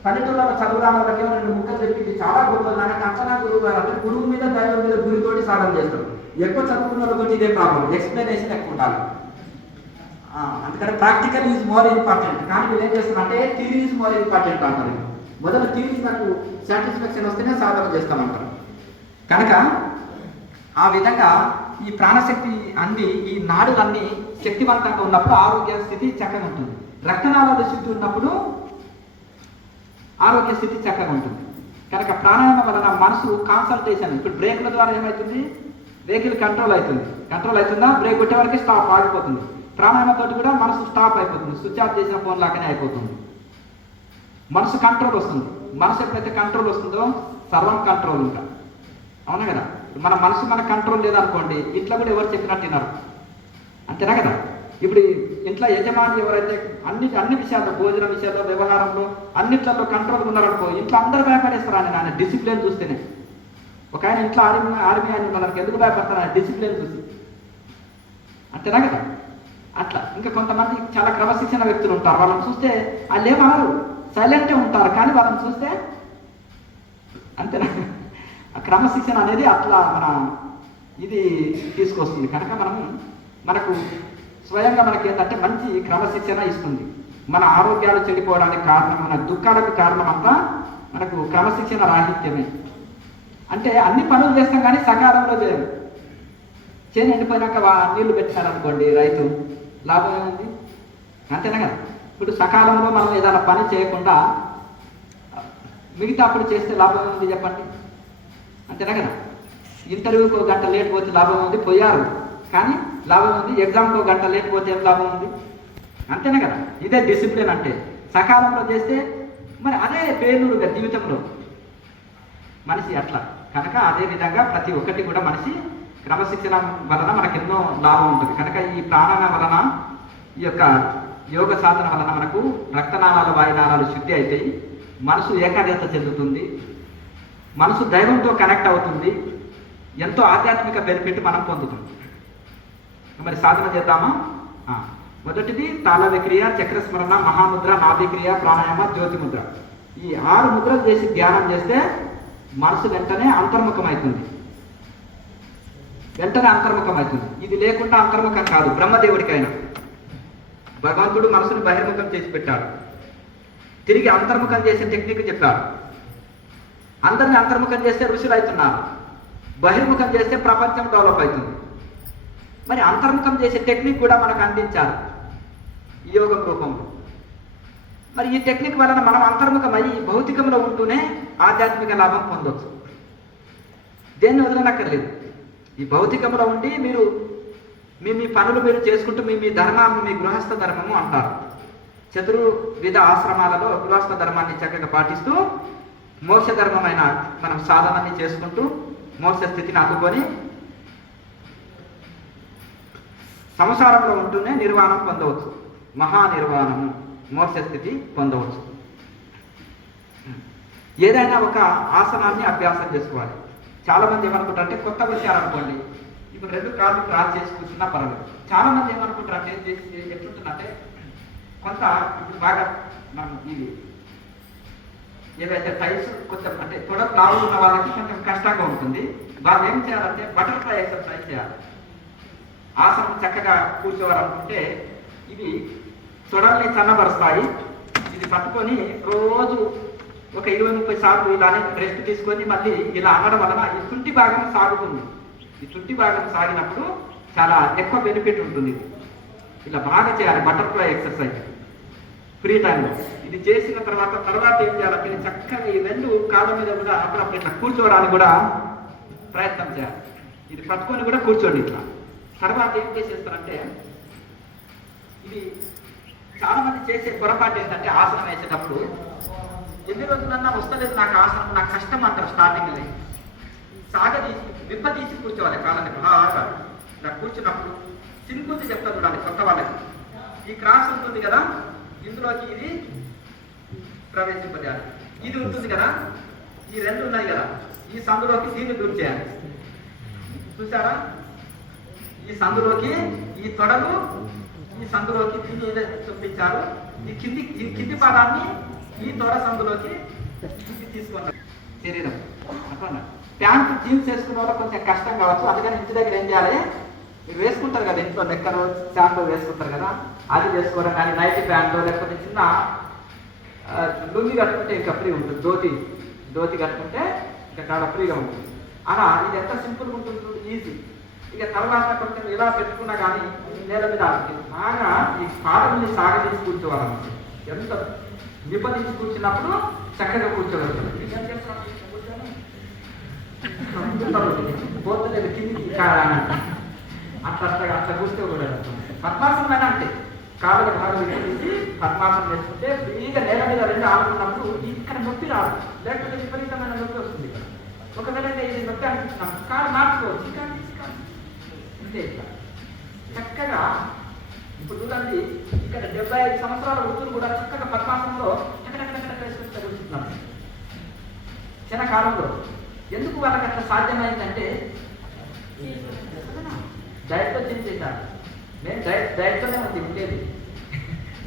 పల్లెటూళ్ళలో చదువురాని వాళ్ళకి 2 ముక్కలు చెప్పింది చాలా గొప్ప. నాకు అంచనా గురువు గారు అంటే గురువు మీద దైవం మీద గురితోటి సాధన చేస్తారు. ఎక్కువ చదువుకున్న వాళ్ళతో ఇదే ప్రాబ్లం, ఎక్స్ప్లెనేషన్ ఎక్కువ ఉండాలి. అందుకని ప్రాక్టికల్ ఈజ్ మోర్ ఇంపార్టెంట్. కానీ మీరు ఏం చేస్తారంటే థియరీ ఈజ్ మోర్ ఇంపార్టెంట్ అంటారు. మొదలు థియరీ నాకు సాటిస్ఫాక్షన్ వస్తేనే సాధన చేస్తామంటారు. కనుక ఆ విధంగా ఈ ప్రాణశక్తి అన్ని ఈ నాడులన్నీ శక్తివంతంగా ఉన్నప్పుడు ఆరోగ్య స్థితి చక్కగా ఉంటుంది. రక్తనాళాల శుద్ధి ఉన్నప్పుడు ఆరోగ్య స్థితి చక్కగా ఉంటుంది. కనుక ప్రాణాయామం వలన మనసు కాన్సల్టేషన్, ఇప్పుడు బ్రేకుల ద్వారా ఏమవుతుంది? వెహికల్ కంట్రోల్ అవుతుందా? బ్రేక్ కొట్టే వరకు స్టాప్ ఆగిపోతుంది. ప్రాణాయామంతో కూడా మనసు స్టాప్ అయిపోతుంది, స్విచ్ ఆఫ్ చేసిన ఫోన్ లాగానే అయిపోతుంది. మనసు కంట్రోల్ వస్తుంది. మనసు ఎప్పుడైతే కంట్రోల్ వస్తుందో సర్వం కంట్రోల్ ఉంటా. అవునా కదా? మన మనసు మన కంట్రోల్ లేదనుకోండి, ఇంట్లో కూడా ఎవరు చెప్పినట్టు వినరు. అంతేనా కదా? ఇప్పుడు ఇంట్లో యజమాని ఎవరైతే అన్ని విషయాల్లో, భోజన విషయాల్లో, వ్యవహారంలో అన్నిట్లలో కంట్రోల్ ఉన్నారనుకో, ఇంట్లో అందరూ భయపడేస్తారు. ఆయన డిసిప్లిన్ చూస్తేనే. ఒక ఆయన ఇంట్లో ఆర్మీ అని మనకి ఎందుకు భయపడతారు? ఆయన డిసిప్లిన్ చూసి. అంతేనా కదా? అట్లా ఇంకా కొంతమంది చాలా క్రమశిక్షణ వ్యక్తులు ఉంటారు. వాళ్ళని చూస్తే వాళ్ళు ఏమన్నారు, సైలెంట్గా ఉంటారు, కానీ వాళ్ళని చూస్తే అంతేనా? ఆ క్రమశిక్షణ అనేది అట్లా మన ఇది తీసుకొస్తుంది. కనుక మనకు స్వయంగా మనకి ఏంటంటే మంచి క్రమశిక్షణ ఇస్తుంది. మన ఆరోగ్యాలు చెడిపోవడానికి కారణం, మన దుఃఖాలకు కారణం అంతా మనకు క్రమశిక్షణ రాహిత్యమే. అంటే అన్ని పనులు చేస్తాం కానీ సకాలంలో చేయము. చేను ఎండిపోయినాక నీళ్లు పెట్టినారనుకోండి రైతు, లాభం ఏముంది? అంతేనా కదా? ఇప్పుడు సకాలంలో మనం ఏదైనా పని చేయకుండా మిగతా అప్పుడు చేస్తే లాభం ఏముంది చెప్పండి? అంతేనా కదా? ఇంటర్వ్యూకి 1 గంట లేట్ పోతే లాభం ఉంది, పోయారు కానీ లాభం ఉంది. ఎగ్జామ్కి 1 గంట లేట్ పోతే ఏం లాభం ఉంది? అంతేనా కదా? ఇదే డిసిప్లిన్ అంటే. సకాలంలో చేస్తే మరి అదే పేరుగా జీవితంలో మనిషి అట్లా. కనుక అదే విధంగా ప్రతి ఒక్కటి కూడా మనిషి క్రమశిక్షణ వలన మనకు ఎన్నో లాభం ఉంటుంది. కనుక ఈ ప్రాణాయామం వలన, ఈ యొక్క యోగ సాధన వలన మనకు రక్తనాళాలు, వాయునాళాలు శుద్ధి అవుతాయి. మనసు ఏకాగ్రత చెందుతుంది, మనసు దైవంతో కనెక్ట్ అవుతుంది. ఎంతో ఆధ్యాత్మిక బెనిఫిట్ మనం పొందుతాం. మరి సాధన చేద్దామా? మొదటిది తాళవిక్రియ, చక్రస్మరణ, మహాముద్ర, నాభిక్రియ, ప్రాణాయామ, జ్యోతిముద్ర. ఈ 6 ముద్రలు చేసి ధ్యానం చేస్తే మనసు వెంటనే అంతర్ముఖం అవుతుంది. ఇది లేకుండా అంతర్ముఖం కాదు. బ్రహ్మదేవుడికైనా భగవంతుడు మనసుని బహిర్ముఖం చేసి పెట్టాడు, తిరిగి అంతర్ముఖం చేసే టెక్నిక్ చెప్పాడు. అందరిని అంతర్ముఖం చేస్తే ఋషులు అవుతున్నారు, బహిర్ముఖం చేస్తే ప్రపంచం డెవలప్ అవుతుంది. మరి అంతర్ముఖం చేసే టెక్నిక్ కూడా మనకు అందించారు ఈ యోగం రూపంలో. మరి ఈ టెక్నిక్ వలన మనం అంతర్ముఖం అయ్యి భౌతికంలో ఉంటూనే ఆధ్యాత్మిక లాభం పొందవచ్చు. దేన్ని వదలనక్కర్లేదు. ఈ భౌతికంలో ఉండి మీరు మీ పనులు మీరు చేసుకుంటూ మీ ధర్మాన్ని, మీ గృహస్థ ధర్మము అంటారు. చతుర్విధ ఆశ్రమాలలో గృహస్థ ధర్మాన్ని చక్కగా పాటిస్తూ మోక్ష ధర్మమైన మనం సాధనాన్ని చేసుకుంటూ మోక్ష స్థితిని అందుకొని సంసారంలో ఉంటూనే నిర్వాణం పొందవచ్చు. మహానిర్వాణము, మోక్ష స్థితి పొందవచ్చు. ఏదైనా ఒక ఆసనాన్ని అభ్యాసం చేసుకోవాలి. చాలా మంది ఏమనుకుంటారంటే కొత్తగా వచ్చారనుకోండి, ఇప్పుడు 2 కాళ్ళు క్రాస్ చేసి కూర్చున్నా పర్వాలేదు. చాలా మంది ఏమనుకుంటారంటే ఎట్లుంటుందంటే కొంత ఇప్పుడు బాగా మనం ఇది ఏదైతే టైల్స్ కొంచెం అంటే తొడ లావు ఉన్న వాళ్ళకి కొంచెం కష్టంగా ఉంటుంది. వాళ్ళు ఏం చేయాలంటే బటర్ఫ్లై ఎక్సర్సైజ్ చేయాలి. ఆసనం చక్కగా కూర్చోవాలనుకుంటే ఇవి తొడల్ని సన్నబరుస్తాయి. ఇది పట్టుకొని రోజు ఒక 20-30 సార్లు ఇలానే రెస్ట్ తీసుకొని మళ్ళీ ఇలా అనడం వలన ఈ తుంటి భాగం సాగుతుంది. ఈ తుంటి భాగం సాగినప్పుడు చాలా ఎక్కువ బెనిఫిట్ ఉంటుంది. ఇలా బాగా చేయాలి బటర్ఫ్లై ఎక్సర్సైజ్ ఫ్రీ టైంలో. ఇది చేసిన తర్వాత ఏం చేయాలంటే చక్కగా ఈ 2 కాళ్ళ మీద కూడా అప్పుడప్పుడు ఇట్లా కూర్చోవడానికి కూడా ప్రయత్నం చేయాలి. ఇది పట్టుకొని కూడా కూర్చోండి ఇట్లా. తర్వాత ఏం చేసేస్తారంటే ఇది చాలా మంది చేసే పొరపాటు ఏంటంటే ఆసనం వేసేటప్పుడు ఎన్ని రోజులన్నా వస్తలేదు నాకు ఆసనం, నాకు కష్టం అంటారు. స్టార్టింగ్లో సాగదీసి విప్పదీసి కూర్చోవాలి. కాళ్ళని బాగా ఇలా కూర్చున్నప్పుడు సింపుల్గా చెప్తా చూడాలి కొత్త వాళ్ళకి. ఈ క్రాస్ ఉంటుంది కదా, ఇందులోకి ఇది ప్రవేశింపజేయాలి. ఇది ఉంటుంది కదా, ఈ 2 ఉన్నాయి కదా, ఈ సందులోకి దీన్ని దూరం చేయాలి. చూసారా? ఈ సందులోకి ఈ తొడలు, ఈ సందులోకి దీన్ని చూపించారు. ఈ కింది పాదాన్ని ఈ తొడ సందులోకి తీసుకున్నారు. శరీరం అట్లా ప్యాంట్ జీన్స్ వేసుకున్న వాళ్ళకి కొంచెం కష్టం కావచ్చు. అందుకని ఇంటి దగ్గర ఏం చేయాలి, మీరు వేసుకుంటారు కదా ఇంట్లో నెక్కలు శాంపుల్ వేసుకుంటారు కదా, అది వేసుకోవడం. కానీ నైట్ ప్యాంటు లేకపోతే చిన్న లుంగి కట్టుకుంటే ఇంకా ఫ్రీ ఉంటుంది. ధోతి కట్టుకుంటే ఇంకా చాలా ఫ్రీగా ఉంటుంది. అలా ఇది ఎంత సింపుల్గా ఉంటుంది, ఈజీ. ఇక తర్వాత కొంచెం ఇలా పెట్టుకున్నా కానీ నేల మీద బాగా ఈ కాళ్ళని సాగదీసి కూర్చోవాలన్నమాట. ఎంత నిపదించి కూర్చున్నప్పుడు చక్కగా కూర్చోగలుగుతాం. పోతలేదు కిందికి అట్లా కూర్చోకూడదు. పద్మాసనం అంటే కాళ్ళ భాగం తీసి పద్మాసనం వేసుకుంటే ఫ్రీగా నేల మీద 2 ఆడుకున్నప్పుడు ఇక్కడ నొప్పి రాదు, లేకపోతే విపరీతమైన నొప్పి వస్తుంది. ఒకవేళ ఇది నొప్పి అనిపించినాం కాళ్ళు మార్చుకోవచ్చు. అంతే ఇట్లా చక్కగా. ఇప్పుడు చూడండి ఇక్కడ 75 సంవత్సరాల వృద్ధులు కూడా చక్కగా పద్మాసనంలో కూర్చుంటున్నారు చిన్నకాలంలో. ఎందుకు వాళ్ళకి అట్లా సాధ్యమైందంటే డైట్తో చేంజ్ చేశారు. నేను డైట్తోనే ఉంది ఉండేది.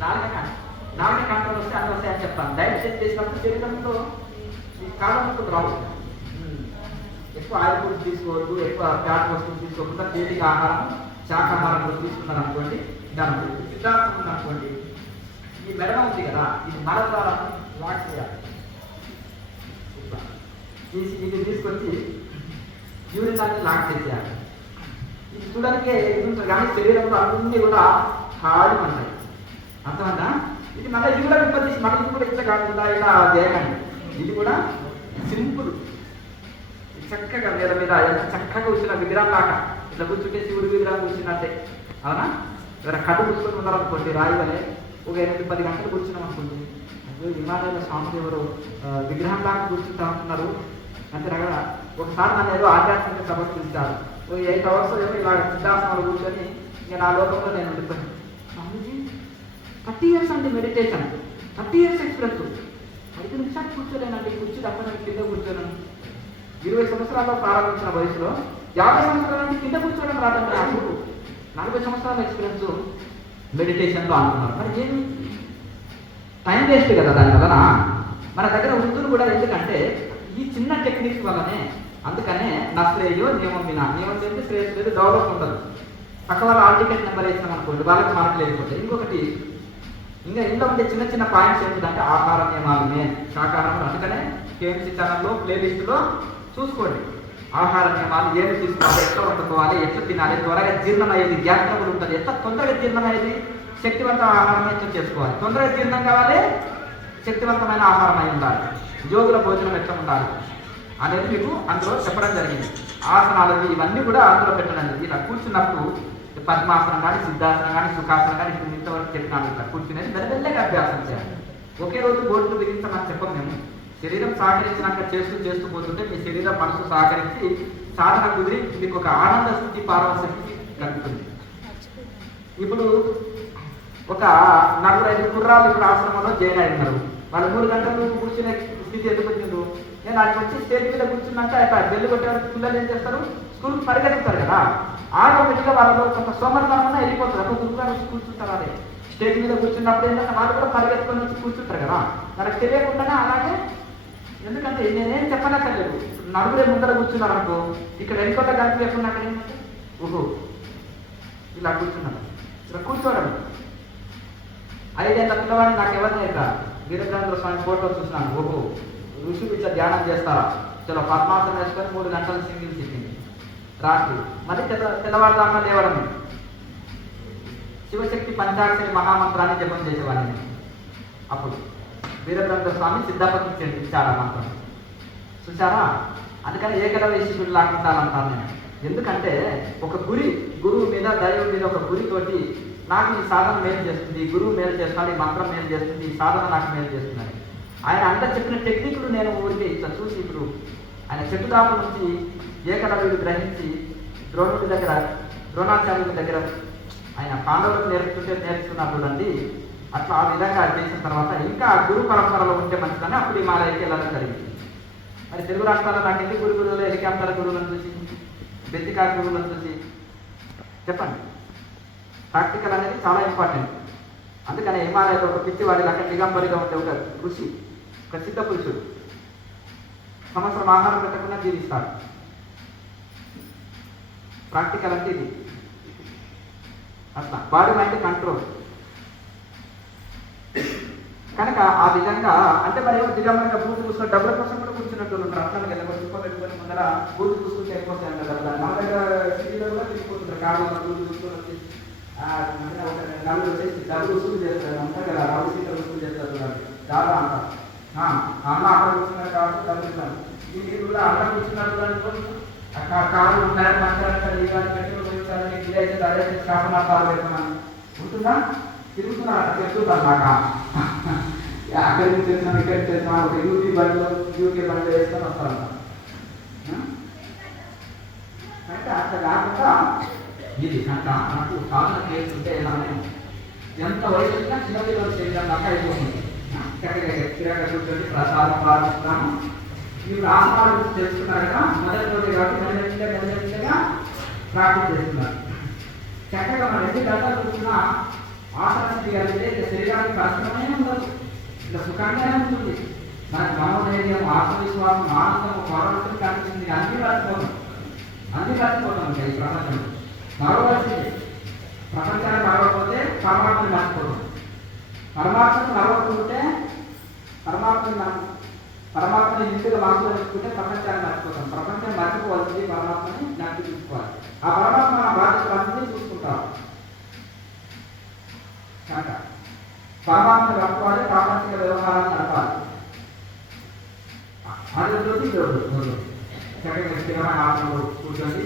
నాలుక కంట్రోల్ వస్తే అన్నీ వస్తాయని చెప్పాను. డైట్ చేంజ్ చేసినప్పుడు శరీరంలో ఈ కాలం రావు. ఎక్కువ ఆయిల్ ఫుడ్ తీసుకోవద్దు, ఎక్కువ ఫ్యాట్ వస్తువులు తీసుకోకుండా తేలిక ఆహారం, శాకాహారం తీసుకున్నారు అనుకోండి. దాని సిద్ధాంతం ఉందనుకోండి, ఈ మెడ ఉంది కదా, ఇది మల ద్వారా లాక్ చేయాలి. ఇది తీసుకొచ్చి యూరిన్ అన్ని లాక్ చేసేయాలి. ఇది చూడడానికి ఇది ఉంటుంది కానీ శరీరంలో అన్నీ కూడా ఖాళీ ఉంటాయి. అర్థమైందా? ఇది మళ్ళీ ఇది కూడా విప్పదీసి మళ్ళీ ఇది కూడా ఇట్లా కాకుండా ఇలా చేయకండి. ఇది కూడా సింపుల్. చక్కగా నేల మీద ఎంత చక్కగా కూర్చున్న విగ్రహం లాగా ఇట్లా కూర్చుంటే శివుడి విగ్రహం కూర్చున్నట్టే. అవునా? ఎవరైనా కళ్ళు కూర్చొని ఉన్నారనుకోండి, రాయివలే ఒక 8-10 గంటలు కూర్చున్నాం అనుకోండి. హిమాలయాల స్వామి ఎవరు విగ్రహం లాగా కూర్చుంటా ఉంటున్నారు అంతేనా? ఒకసారి నన్ను ఏదో ఆధ్యాత్మిక సభకు పిలిచారు. 8 అవర్స్ ఏమో ఇలా సిద్ధాసనాలు కూర్చొని ఇక నా లోకంలో నేను ఉండిపోయాను. స్వామిజీ 30 years అండి మెడిటేషన్, 30 years ఎక్స్ప్రెస్. 5 నిమిషాలు కూర్చోలేనండి, కూర్చో తప్ప కింద కూర్చోను. 20 సంవత్సరాల్లో ప్రారంభించిన వయసులో 50 సంవత్సరాల నుంచి కింద కూర్చోవడం రాదండి. అప్పుడు 40 సంవత్సరాల ఎక్స్పీరియన్స్ మెడిటేషన్లో అంటున్నారు. మరి ఏమి టైం వేస్ట్ కదా దానివలన. మన దగ్గర వృద్ధులు కూడా ఎందుకంటే ఈ చిన్న టెక్నిక్స్ వల్లనే. అందుకనే నా శ్రేయో నియమం వినా. నియమం చేస్తే శ్రేయస్ లేదు, డెవలప్ ఉండదు. పక్క వాళ్ళ ఆల్ టికెట్ నెంబర్ వేసినాం అనుకోండి, వాళ్ళకి మార్కులు లేకపోతే. ఇంకొకటి ఇంకా ఇంట్లో ఉండే చిన్న చిన్న పాయింట్స్ ఏంటంటే ఆహార నియమాలు మెయిన్ శాకాహారం. అందుకనే కేఎంసీ ఛానల్లో ప్లేలిస్టులో చూసుకోండి. ఆహార నియమాలు ఏమి తీసుకోవాలి, ఎట్లా వండుకోవాలి, ఎట్లా తినాలి, త్వరగా జీర్ణం అయ్యేది, గ్యాస్ ట్రబుల్ ఉంటుంది, ఎట్లా తొందరగా జీర్ణం అయ్యేది, శక్తివంతమైన ఆహారం ఎట్లా చేసుకోవాలి, తొందరగా జీర్ణం కావాలి, శక్తివంతమైన ఆహారం అయి ఉండాలి, జోగుల భోజనం ఎట్లా ఉండాలి అనేది మీకు అందులో చెప్పడం జరిగింది. ఆసనాలు ఇవన్నీ కూడా అందులో పెట్టడం. ఇలా కూర్చున్నప్పుడు పద్మాసనం కానీ, సిద్ధాసనం కానీ, సుఖాసనం కానీ ఇప్పుడు ఇంతవరకు చెప్పినాను. ఇట్లా కూర్చునేది మెల్లమెల్లగా అభ్యాసం చేయాలి. ఒకే రోజు బోర్డులు బిగించమని చెప్పం మేము. శరీరం సహకరించినాక చేస్తూ పోతుంటే మీ శరీరం మనసు సహకరించి సాధన కుదిరి మీకు ఒక ఆనంద స్థితి, పారవశ స్థితి కలుగుతుంది. ఇప్పుడు ఒక 4-5 కుర్రాళ్ళు ఇప్పుడు ఆశ్రమంలో జాయిన్ అయినారు. వాళ్ళు 3 గంటలు కూర్చునే స్థితి ఎందుకు వచ్చిండు? నేను అక్కడికి వచ్చి స్టేజ్ మీద కూర్చున్నాక బెల్లు కొట్టేవాళ్ళు పిల్లలు ఏం చేస్తారు, స్కూల్కి పరిగెత్తుతారు కదా, ఆటోమేటిక్గా వాళ్ళలో కొంత సోమరితనం వెళ్ళిపోతారు. అప్పుడు గురువుగా వచ్చి కూర్చుంటారు. అదే స్టేజ్ మీద కూర్చున్నప్పుడు ఏంటంటే వాళ్ళు కూడా పరిగెత్తుకొని వచ్చి కూర్చుంటారు కదా, వాళ్ళకి తెలియకుండానే అలాగే. ఎందుకంటే నేనేం చెప్పనక్కర్లేదు. 4 ముందర కూర్చున్నారు అనుకో, ఇక్కడ వెనుకొండ కలిపి లేకుండా అక్కడ ఏంటంటే ఓహో ఇలా కూర్చున్నారు, ఇలా కూర్చోవడం. 5 ఏళ్ళ పిల్లవాడిని నాకు ఎవరిని అయితే వీరభద్ర స్వామి ఫోటో చూసినాను. ఓహో ఋషులు ఇట్లా ధ్యానం చేస్తారా, చలో పద్మాసనం వేసుకొని 3 గంటలు సింగిల్ సిట్టింగ్ రాత్రి, మళ్ళీ తెల్లవారుదాకా లేవడం. శివశక్తి పంచాక్షరి మహామంత్రాన్ని జపం చేసేవాడిని. అప్పుడు వీరభద్ర స్వామి సిద్ధాపతి ఇచ్చారా మంత్రం చూసారా. అందుకని ఏకలవ్య శిష్యుడు లాక్కుంటానంటాను నేను. ఎందుకంటే ఒక గురువు మీద, దైవం మీద ఒక గురితోటి నాకు ఈ సాధన మేలు చేస్తుంది, గురువు మేలు చేస్తున్నాడు, ఈ మంత్రం మేలు చేస్తుంది, ఈ సాధన నాకు మేలు చేస్తున్నాడు. ఆయన అంత చెప్పిన టెక్నిక్లు నేను ఊరికి ఇట్లా చూసి ఇప్పుడు ఆయన చెట్టుదాపు నుంచి ఏకలవ్యుడు గ్రహించి ద్రోణాచార్యుడి దగ్గర ఆయన పాండవులకు నేర్చుకున్నారు చూడండి. అట్లా ఆ విధంగా చేసిన తర్వాత ఇంకా గురు పరంపరలో ఉంటే మంచిదని అప్పుడు హిమాలయకి వెళ్ళడం జరిగింది. మరి తెలుగు రాష్ట్రాల్లో నాకు ఎందుకు గురువులు, హెలికాప్టర్ గురువులను చూసి, బెత్తికా గురువులను చూసి చెప్పండి. ప్రాక్టికల్ అనేది చాలా ఇంపార్టెంట్. అందుకని హిమాలయంలో ఒక పిచ్చివాడి అక్కడ దిగంబరిగా ఉండే ఒక ఋషి, ఒక సిద్ధ పురుషుడు సంవత్సరం ఆహారం పెట్టకుండా జీవిస్తాడు. ప్రాక్టికల్ అంటే ఇది. అట్లా బాడీ మైండ్ కంట్రోల్. కనుక ఆ విధంగా అంటే మరి ఏమో దిగంబరంగా బూజు పూసుకొని డబ్బుల కోసం కూడా కూర్చున్నట్టు ఉంటారు. అట్లా వెళ్ళి చుప్ప పెట్టుకొని ముందర బూజు పూసుకుంటే ఎక్కువస్తాయి కదా. మన దగ్గర సిటీలో కూడా తీసుకుంటుంటారు. కాళ్ళలో బూజు పూసుకొని వచ్చి నలుగురు వచ్చేసి డబ్బులు వసూలు చేస్తారు. అంటారు కదా, రౌడీ సీట్లు వసూలు చేస్తారు చూడండి, చాలా అంటారు. అన్న అక్కడ కూర్చున్నారు కాబట్టి డబ్బులు ఇస్తాను. మీరు కూడా అక్కడ కూర్చున్నారు చూడండి, అక్కడ కాళ్ళు ఉన్నాయి, మంచాలు పెట్టుకుని దయచేసి శాసనాలు పెడతామని ఉంటుందా? తిరుగుతున్నా చెప్తుంటాను నాకు. అక్కడి నుంచి చేస్తున్నాను, ఇక్కడికి చేస్తున్నాను, ఒక యూకే బండిలో వేసుకొని వస్తాను. అంటే అట్లా కాకుండా ఇది కనుక నాకు సాధన చేస్తుంటే ఇలానే ఎంత వయసు వచ్చినా చిన్నపిల్లలు శరీరం దాకా అయిపోతుంది. చక్కగా స్థిరంగా కూర్చొని ప్రసాదం పాటిస్తున్నాను. ఇప్పుడు ఆసనాల గురించి తెలుసుకున్నారు కదా, మొదటి రోజు కాబట్టి మెల్లమెల్లగా ప్రాక్టీస్ చేస్తున్నారు. చక్కగా మనం 2 గంటలు కూర్చున్న ఆసనస్థితి కలిగితే శరీరానికి కష్టమే ఉండదు, ఇట్లా సుఖంగానే ఉంటుంది. మనకి మనోధైర్యం, ఆత్మవిశ్వాసం, ఆనందం, పరవశం కనిపిస్తుంది. అన్ని మర్చిపోతాం ఈ ప్రపంచంలో. మరవలసింది ప్రపంచాన్ని మరవకపోతే పరమాత్మని మర్చిపోతాం. పరమాత్మని మరవకుంటే పరమాత్మని ఇంటిగా మనసులో పెట్టుకుంటే ప్రపంచాన్ని మర్చిపోతాం. ప్రపంచాన్ని మర్చిపోవాల్సింది పరమాత్మని జ్ఞాపకం చూసుకోవాలి. ఆ పరమాత్మ మన బాధ్యతలన్నీ చూసుకుంటాం. కనుక పరమాత్మని గడపాలి, ప్రాపంచిక వ్యవహారాన్ని నడపాలి. అది రోజు చక్కగా స్థిరమైన ఆత్మలో కూర్చొని